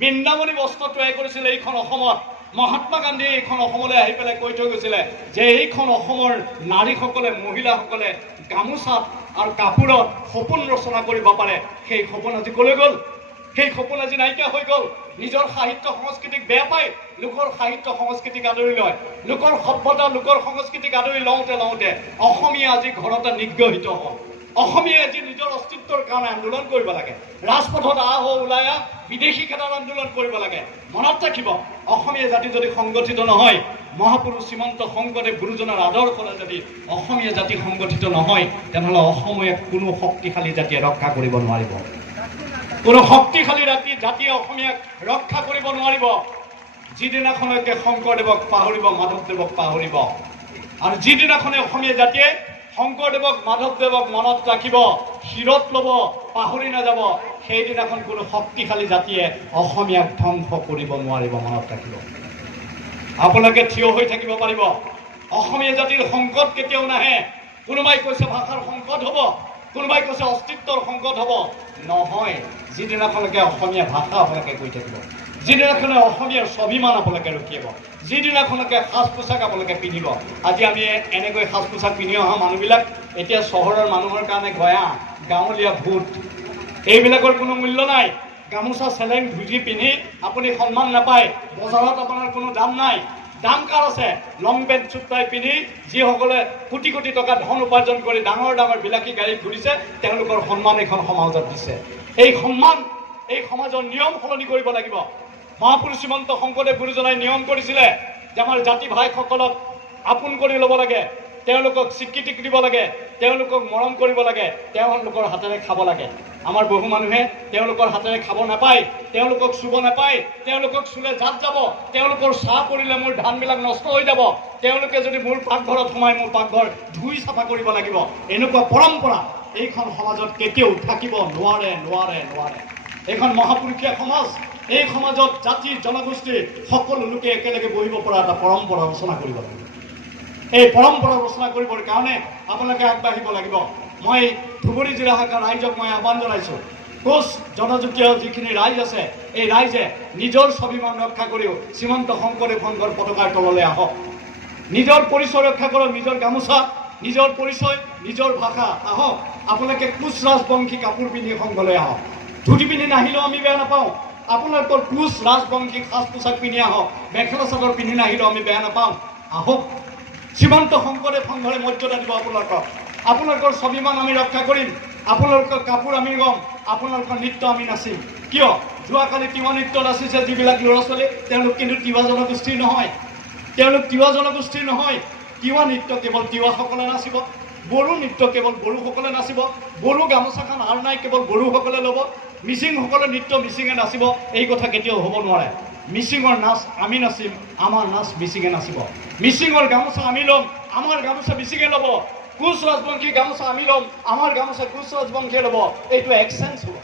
বৃন্দাবনী বস্ত্ৰ তৈয়াৰ কৰিছিল এইখন অসমত। মহাত্মা গান্ধীয়ে এইখন অসমলৈ আহি পেলাই কৈ থৈ গৈছিলে যে এইখন অসমৰ নাৰীসকলে, মহিলাসকলে গামোচাত আৰু কাপোৰত সপোন ৰচনা কৰিব পাৰে। সেই সপোন আজি ক'লৈ গ'ল? সেই সপোন আজি নাইকিয়া হৈ গ'ল। নিজৰ সাহিত্য সংস্কৃতিক বেয়া পায়, লোকৰ সাহিত্য সংস্কৃতিক আদৰি লয়। লোকৰ সভ্যতা, লোকৰ সংস্কৃতিক আদৰি লওঁতে লওঁতে অসমীয়া আজি ঘৰতে নিগৃহীত হ'ল। অসমীয়াই আজি নিজৰ অস্তিত্বৰ কাৰণে আন্দোলন কৰিব লাগে। ৰাজপথত ওলাই বিদেশী খেতাত আন্দোলন কৰিব লাগে। মনত ৰাখিব, অসমীয়া জাতি যদি সংগঠিত নহয়, মহাপুৰুষ শ্ৰীমন্ত শংকৰদেৱ গুৰুজনাৰ আদৰ্শৰে যদি অসমীয়া জাতি সংগঠিত নহয়, তেনেহ'লে অসমীয়া কোনো শক্তিশালী জাতিয়ে ৰক্ষা কৰিব নোৱাৰিব। কোনো শক্তিশালী জাতিয়ে অসমীয়াক ৰক্ষা কৰিব নোৱাৰিব। যিদিনাখনলৈকে শংকৰদেৱক পাহৰিব, মাধৱদেৱক পাহৰিব, আৰু যিদিনাখনে অসমীয়া জাতিয়ে শংকৰদেৱক, মাধৱদেৱক মনত ৰাখিব, শিৰত ল'ব, পাহৰি নাযাব, সেইদিনাখন কোনো শক্তিশালী জাতিয়ে অসমীয়াক ধ্বংস কৰিব নোৱাৰিব। মনত ৰাখিব। আপোনালোকে থিয় হৈ থাকিব পাৰিব। অসমীয়া জাতিৰ সংকট কেতিয়াও নাহে। কোনোবাই কৈছে ভাষাৰ সংকট হ'ব, কোনোবাই কৈছে অস্তিত্বৰ সংকট হ'ব। নহয়, যিদিনাখনলৈকে অসমীয়া ভাষা আপোনালোকে কৈ থাকিব, যিদিনাখনে অসমীয়াৰ স্বাভিমান আপোনালোকে ৰখিব, যিদিনাখনলৈকে সাজ পোছাক আপোনালোকে পিন্ধিব। আজি আমি এনেকৈ সাজ পোছাক পিন্ধি অহা মানুহবিলাক এতিয়া চহৰৰ মানুহৰ কাৰণে গয়া, গাঁৱলীয়া ভূত, এইবিলাকৰ কোনো মূল্য নাই। গামোচা চেলেং ধুতি পিন্ধি আপুনি সন্মান নাপায়। বজাৰত আপোনাৰ কোনো দাম নাই। দাম কাৰ আছে? লং পেণ্ট চুট টাই পিন্ধি যিসকলে কোটি কোটি টকা ধন উপাৰ্জন কৰি ডাঙৰ ডাঙৰ বিলাসী গাড়ীত ঘূৰিছে, তেওঁলোকৰ সন্মান এইখন সমাজত দিছে। এই সন্মান, এই সমাজৰ নিয়ম সলনি কৰিব লাগিব। মহাপুৰুষ শ্ৰীমন্ত শংকৰদেৱ গুৰুজনাই নিয়ম কৰিছিলে যে আমাৰ জাতি ভাইসকলক আপোন কৰি ল'ব লাগে, তেওঁলোকক স্বীকৃতি দিব লাগে, তেওঁলোকক মৰম কৰিব লাগে, তেওঁলোকৰ হাতেৰে খাব লাগে। আমাৰ বহু মানুহে তেওঁলোকৰ হাতেৰে খাব নাপায়, তেওঁলোকক চুব নাপায়। তেওঁলোকক চুলে জাত যাব, তেওঁলোকৰ চাহ পৰিলে মোৰ ধানবিলাক নষ্ট হৈ যাব। তেওঁলোকে যদি মোৰ পাকঘৰত সোমাই মোৰ পাকঘৰ ধুই চাফা কৰিব লাগিব। এনেকুৱা পৰম্পৰা এইখন সমাজত কেতিয়াও থাকিব নোৱাৰে, নোৱাৰে, নোৱাৰে। এইখন মহাপুৰুষীয়া সমাজ। এই সমাজত জাতি জনগোষ্ঠীৰ সকলো লোকে একেলগে বহিব পৰা এটা পৰম্পৰা ৰচনা কৰিব লাগিব। এই পৰম্পৰা ৰচনা কৰিবৰ কাৰণে আপোনালোকে আগবাঢ়িব লাগিব। মই ধুবুৰী জিলা শাখাৰ ৰাইজক মই আহ্বান জনাইছোঁ, কোচ জনজাতীয় যিখিনি ৰাইজ আছে, এই ৰাইজে নিজৰ স্বাভিমান ৰক্ষা কৰিও শ্ৰীমন্ত শংকৰদেৱ সংঘৰ পতাকাৰ তললৈ আহক। নিজৰ পৰিচয় ৰক্ষা কৰক, নিজৰ গামোচা, নিজৰ পৰিচয়, নিজৰ ভাষা। আহক আপোনালোকে কোচ ৰাজবংশী কাপোৰ পিন্ধি সংঘলৈ আহক। ধুতি পিন্ধি নাহিলেও আমি বেয়া নাপাওঁ। আপোনালোকৰ কোচ ৰাজবংশী সাজ পোছাক পিন্ধি আহক। মেখেলা চাদৰ পিন্ধি নাহিলেও আমি বেয়া নাপাওঁ। আহক, শ্ৰীমন্ত শংকৰদেৱ সংঘৰে মৰ্যাদা দিব আপোনালোকক। আপোনালোকৰ স্বাভিমান আমি ৰক্ষা কৰিম। আপোনালোকৰ কাপোৰ আমি ল'ম, আপোনালোকৰ নৃত্য আমি নাচিম। কিয়? যোৱাকালি তিৱা নৃত্য নাচিছে যিবিলাক ল'ৰা ছোৱালী, তেওঁলোক কিন্তু তিৱা জনগোষ্ঠীৰ নহয়। তেওঁলোক তিৱা জনগোষ্ঠীৰ নহয়। তিৱা নৃত্য কেৱল তিৱাসকলে নাচিব, বড়ো নৃত্য কেৱল বড়োসকলে নাচিব, বড়ো গামোচাখন আৰ নাই কেৱল বড়োসকলে ল'ব, মিচিংসকলে নৃত্য মিচিঙে নাচিব। এই কথা কেতিয়াও হ'ব নোৱাৰে। মিচিঙৰ নাচ আমি নাচিম, আমাৰ নাচ মিচিঙে নাচিব। মিচিঙৰ গামোচা আমি ল'ম, আমাৰ গামোচা মিচিঙে ল'ব। কোচ ৰাজবংশী গামোচা আমি ল'ম, আমাৰ গামোচা কোচ ৰাজবংশীয়ে ল'ব। এইটো এক্সচেঞ্জ হ'ব।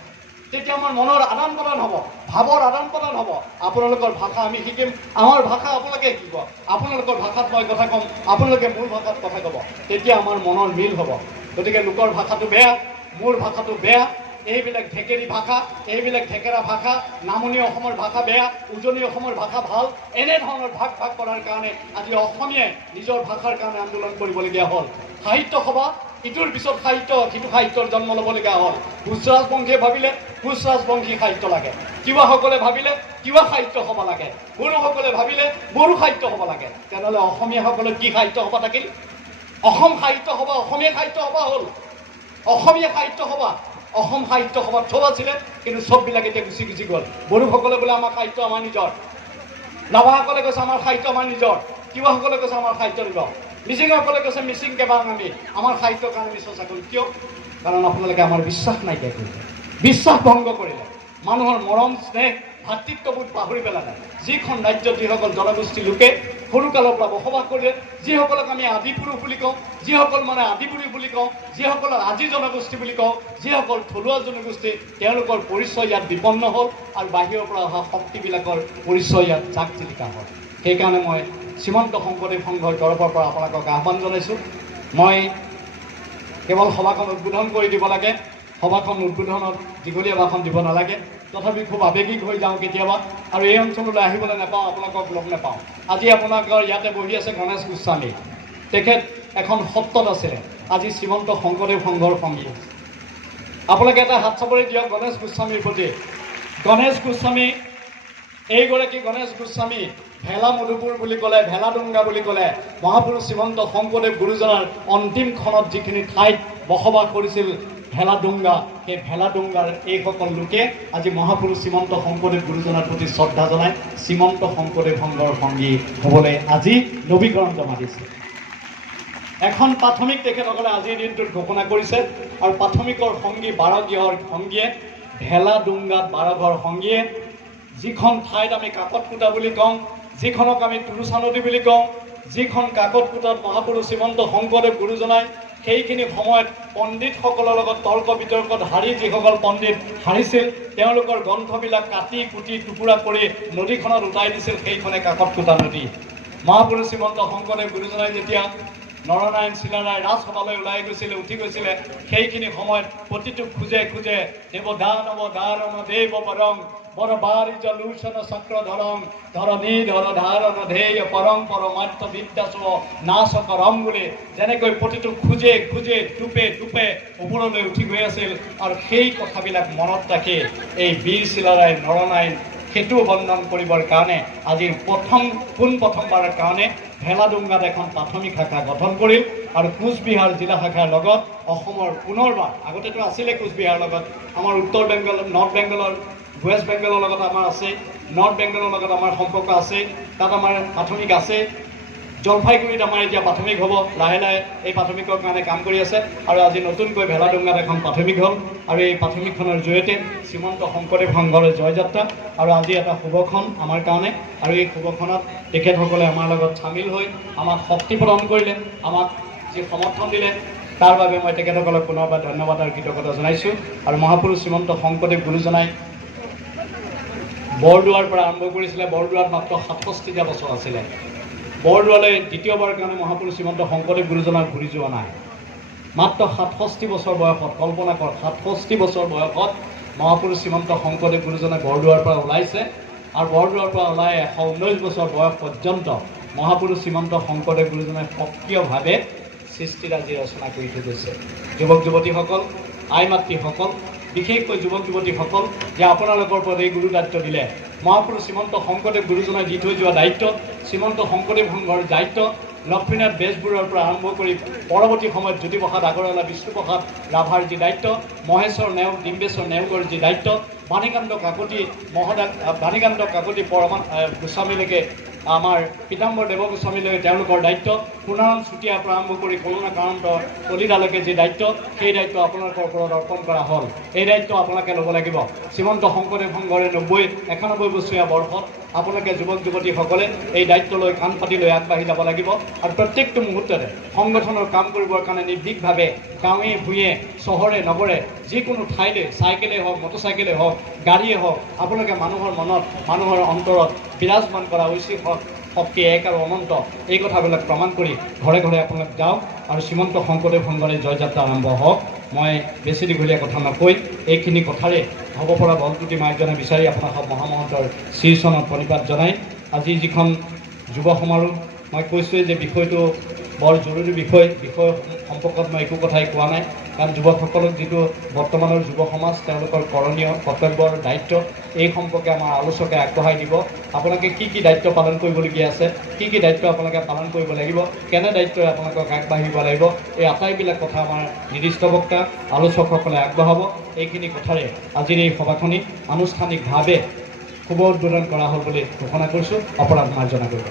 তেতিয়া আমাৰ মনৰ আদান প্ৰদান হ'ব, ভাৱৰ আদান প্ৰদান হ'ব। আপোনালোকৰ ভাষা আমি শিকিম, আমাৰ ভাষা আপোনালোকে শিকিব। আপোনালোকৰ ভাষাত মই কথা ক'ম, আপোনালোকে মোৰ ভাষাত কথা ক'ব। তেতিয়া আমাৰ মনৰ মিল হ'ব। গতিকে লোকৰ ভাষাটো বেয়া, মোৰ ভাষাটো বেয়া, এইবিলাক ঢেকেৰী ভাষা, এইবিলাক ঢেকেৰা ভাষা, নামনি অসমৰ ভাষা বেয়া, উজনি অসমৰ ভাষা ভাল, এনেধৰণৰ ভাগ ভাগ কৰাৰ কাৰণে আজি অসমীয়াই নিজৰ ভাষাৰ কাৰণে আন্দোলন কৰিবলগীয়া হ'ল। সাহিত্য সভা ইটোৰ পিছত সাহিত্য, সিটো সাহিত্যৰ জন্ম ল'বলগীয়া হ'ল। কোচ ৰাজবংশীয়ে ভাবিলে কোচ ৰাজবংশী সাহিত্য লাগে, তিৱাসকলে ভাবিলে তিৱা সাহিত্য সভা লাগে, বড়োসকলে ভাবিলে বড়ো সাহিত্য সভা লাগে। তেনেহ'লে অসমীয়াসকলৰ কি সাহিত্য সভা থাকিল? অসম সাহিত্য সভা, অসমীয়া সাহিত্য সভা হ'ল। অসমীয়া সাহিত্য সভা, অসম সাহিত্য সভাত চব আছিলে, কিন্তু চববিলাক এতিয়া গুচি গুচি গ'ল। বড়োসকলে বোলে আমাৰ সাহিত্য আমাৰ নিজৰ, নাভাসকলে কৈছে আমাৰ সাহিত্য আমাৰ নিজৰ, তিৱাসকলে কৈছে আমাৰ সাহিত্য নিজৰ, মিচিংসকলে কৈছে মিচিং কেবাং আমি, আমাৰ সাহিত্যৰ কাৰণে আমি চৰ্চা কৰিম। কিয়? কাৰণ আপোনালোকে আমাৰ বিশ্বাস নাইকিয়া কৰিলে, বিশ্বাস ভংগ কৰিলে, মানুহৰ মৰম স্নেহ ভাতৃত্ববোধ পাহৰি পেলালে। যিখন ৰাজ্যত যিসকল জনগোষ্ঠীৰ লোকে সৰুকালৰ পৰা বসবাস কৰিলে, যিসকলক আমি আদিপুৰুষ বুলি কওঁ, যিসকল মানে আদিপুৰুষ বুলি কওঁ, যিসকলক আজি জনগোষ্ঠী বুলি কওঁ, যিসকল থলুৱা জনগোষ্ঠী, তেওঁলোকৰ পৰিচয় ইয়াত বিপন্ন হ'ল আৰু বাহিৰৰ পৰা অহা শক্তিবিলাকৰ পৰিচয় ইয়াত জাক জিলিকা হ'ল। সেইকাৰণে মই শ্ৰীমন্ত শংকৰদেৱ সংঘৰ তৰফৰ পৰা আপোনালোকক আহ্বান জনাইছোঁ। মই কেৱল সভাখন উদ্বোধন কৰি দিব লাগে, সভাখন উদ্বোধনত দীঘলীয়া ভাষণ দিব নালাগে। তথাপি খুব আৱেগিক হৈ যাওঁ কেতিয়াবা, আৰু এই অঞ্চললৈ আহিবলৈ নাপাওঁ, আপোনালোকক লগ নাপাওঁ। আজি আপোনালোকৰ ইয়াতে বহি আছে গণেশ গোস্বামী, তেখেত এখন সত্ৰত আছিলে, আজি শ্ৰীমন্ত শংকৰদেৱ সংঘৰ সংগী। আপোনালোকে এটা হাত চাপৰি দিয়ক গণেশ গোস্বামীৰ প্ৰতি। গণেশ গোস্বামী, এইগৰাকী গণেশ গোস্বামী ভেলা মধুপুৰ বুলি ক'লে, ভেলাডুংগা বুলি ক'লে, মহাপুৰুষ শ্ৰীমন্ত শংকৰদেৱ গুৰুজনাৰ অন্তিম ক্ষণত যিখিনি ঠাইত বসবাস কৰিছিল ভেলাডুংগা, সেই ভেলাডুংগাৰ এইসকল লোকে আজি মহাপুৰুষ শ্ৰীমন্ত শংকৰদেৱ গুৰুজনাৰ প্ৰতি শ্ৰদ্ধা জনাই শ্ৰীমন্ত শংকৰদেৱ সংঘৰ সংগী হ'বলৈ আজি নৱীকৰণ জমা দিছে। এখন প্ৰাথমিক তেখেতসকলে আজিৰ দিনটোত ঘোষণা কৰিছে, আৰু প্ৰাথমিকৰ সংগী 12 গৃহৰ সংগীয়ে, ভেলাডুংগাত 12 ঘৰ সংগীয়ে, যিখন ঠাইত আমি কাকতকোটা বুলি কওঁ, যিখনক আমি তুলুচা নদী বুলি কওঁ, যিখন কাকতকোটাত মহাপুৰুষ শ্ৰীমন্ত শংকৰদেৱ গুৰুজনাই সেইখিনি সময়ত পণ্ডিতসকলৰ লগত তৰ্ক বিতৰ্কত হাৰি, যিসকল পণ্ডিত হাৰিছিল তেওঁলোকৰ গ্ৰন্থবিলাক কাটি কুটি টুকুৰা কৰি নদীখনত উটাই দিছিল, সেইখনে কাকতকোটা নদী। মহাপুৰুষ শ্ৰীমন্ত শংকৰদেৱ গুৰুজনাই যেতিয়া নৰনাৰায়ণ চিলাৰায় ৰাজসভালৈ ওলাই গৈছিলে, উঠি গৈছিলে, সেইখিনি সময়ত প্ৰতিটো খোজে খোজে দেৱ দানৱ দাৰণ দেৱ পৰং বৰ বাৰিজ লুচন চক্ৰ ধৰং ধৰণী ধৰ ধাৰণ ধেয় পৰং পৰমাৰ্থ বিদ্যাস নাশ কৰম বুলি যেনেকৈ প্ৰতিটো খোজে খোজে টুপে টুপে ওপৰলৈ উঠি গৈ আছিল, আৰু সেই কথাবিলাক মনত ৰাখি এই বীৰ চিলাৰায় নৰনাৰায়ণ সেতু বন্ধন কৰিবৰ কাৰণে আজি প্ৰথমবাৰৰ কাৰণে ভেলাডুংগাত এখন প্ৰাথমিক শাখা গঠন কৰিল, আৰু কোচবিহাৰ জিলা শাখাৰ লগত অসমৰ পুনৰবাৰ, আগতেতো আছিলে কোচবিহাৰ লগত, আমাৰ উত্তৰ বেংগল, নৰ্থ বেংগলৰ, ৱেষ্ট বেংগলৰ লগত আমাৰ আছে, নৰ্থ বেংগলৰ লগত আমাৰ সম্পৰ্ক আছে, তাত আমাৰ প্ৰাথমিক আছে। জলপাইগুৰিত আমাৰ এতিয়া প্ৰাথমিক হ'ব, লাহে লাহে এই প্ৰাথমিকৰ কাৰণে কাম কৰি আছে, আৰু আজি নতুনকৈ ভেলাডুংগাত এখন প্ৰাথমিক হ'ল, আৰু এই প্ৰাথমিকখনৰ জৰিয়তে শ্ৰীমন্ত শংকৰদেৱ সংঘৰ জয়যাত্ৰা, আৰু আজি এটা শুভক্ষণ আমাৰ কাৰণে, আৰু এই শুভক্ষণত তেখেতসকলে আমাৰ লগত চামিল হৈ আমাক শক্তি প্ৰদান কৰিলে, আমাক যি সমৰ্থন দিলে, তাৰ বাবে মই তেখেতসকলক পুনৰবাৰ ধন্যবাদ আৰু কৃতজ্ঞতা জনাইছোঁ। আৰু মহাপুৰুষ শ্ৰীমন্ত শংকৰদেৱ গুৰুজনাই বৰদোৱাৰ পৰা আৰম্ভ কৰিছিলে, বৰদোৱাত মাত্ৰ 67টা বছৰ আছিলে, বৰদোৱালৈ দ্বিতীয়বাৰৰ কাৰণে মহাপুৰুষ শ্ৰীমন্ত শংকৰদেৱ গুৰুজনাৰ ঘূৰি যোৱা নাই। মাত্ৰ 67 বছৰ বয়সত, কল্পনা কৰ 67 বছৰ বয়সত মহাপুৰুষ শ্ৰীমন্ত শংকৰদেৱ গুৰুজনে বৰদোৱাৰ পৰা ওলাইছে, আৰু বৰদোৱাৰ পৰা ওলাই 119 বছৰ বয়স পৰ্যন্ত মহাপুৰুষ শ্ৰীমন্ত শংকৰদেৱ গুৰুজনে সক্ৰিয়ভাৱে সৃষ্টিৰাজি ৰচনা কৰি থৈ গৈছে। যুৱক যুৱতীসকল, আই মাতৃসকল, বিশেষকৈ যুৱক যুৱতীসকল, যে আপোনালোকৰ ওপৰত এই গুৰু দায়িত্ব দিলে, মহাপুৰুষ শ্ৰীমন্ত শংকৰদেৱ গুৰুজনাই দি থৈ যোৱা দায়িত্ব, শ্ৰীমন্ত শংকৰদেৱ সংঘৰ দায়িত্ব, লক্ষ্মীনাথ বেজবৰুৱাৰ পৰা আৰম্ভ কৰি পৰৱৰ্তী সময়ত জ্যোতিপ্ৰসাদ আগৰৱালা, বিষ্ণুপ্ৰসাদ ৰাভাৰ যি দায়িত্ব, মহেশ্বৰ নেওগ, ডিম্বেশ্বৰ নেওগৰ যি দায়িত্ব, বাণীকান্ত কাকতি গোস্বামীলৈকে, আমাৰ পীতাম্বৰ দেৱ গোস্বামীলৈ তেওঁলোকৰ দায়িত্ব, পুনৰণ চুতীয়াৰ পৰা আৰম্ভ কৰি কৰুণাকান্ত কলিতালৈকে যি দায়িত্ব, সেই দায়িত্ব আপোনালোকৰ ওপৰত অৰ্পণ কৰা হ'ল। এই দায়িত্ব আপোনালোকে ল'ব লাগিব। শ্ৰীমন্ত শংকৰদেৱ সংঘৰে 91 বছৰীয়া বৰ্ষত আপোনালোকে যুৱক যুৱতীসকলে এই দায়িত্ব লৈ কাণ পাতি লৈ আগবাঢ়ি যাব লাগিব, আৰু প্ৰত্যেকটো মুহূৰ্ততে সংগঠনৰ কাম কৰিবৰ কাৰণে নিৰ্ভীকভাৱে গাঁৱে ভূঞে চহৰে নগৰে যিকোনো ঠাইলৈ চাইকেলেই হওক, মটৰচাইকেলেই হওক, গাড়ীয়ে হওক, আপোনালোকে মানুহৰ মনত, মানুহৰ অন্তৰত বিৰাজমান কৰা ঐশ্বিক শক্তি এক আৰু অনন্ত, এই কথাবিলাক প্ৰমাণ কৰি ঘৰে ঘৰে আপোনালোক যাওক, আৰু শ্ৰীমন্ত শংকৰদেৱ সংঘৰে জয়যাত্ৰা আৰম্ভ হওক। মই বেছি দীঘলীয়া কথা নকৈ এইখিনি কথাৰে হ'ব পৰা বলটুটি মাৰ্জনা বিচাৰি আপোনাক মহামহন্তৰ শ্ৰীচৰণত প্ৰণিপাত জনাই আজি যিখন যুৱ সমাৰোহ, মই কৈছোঁৱেই যে বিষয়টো বৰ জৰুৰী বিষয় সম্পৰ্কত মই একো কথাই কোৱা নাই, কাৰণ যুৱকসকলক যিটো বৰ্তমানৰ যুৱ সমাজ তেওঁলোকৰ কৰণীয় কৰ্তব্যৰ দায়িত্ব, এই সম্পৰ্কে আমাৰ আলোচকে আগবঢ়াই দিব। আপোনালোকে কি কি দায়িত্ব পালন কৰিবলগীয়া আছে, কি কি দায়িত্ব আপোনালোকে পালন কৰিব লাগিব, কেনে দায়িত্বৰে আপোনালোকক আগবাঢ়িব লাগিব, এই আটাইবিলাক কথা আমাৰ নিৰ্দিষ্ট বক্তা আলোচকসকলে আগবঢ়াব। এইখিনি কথাৰে আজিৰ এই সভাখনি আনুষ্ঠানিকভাৱে শুভ উদ্বোধন কৰা হ'ল বুলি ঘোষণা কৰিছোঁ। অপৰাধ মাৰ্জনা কৰিব।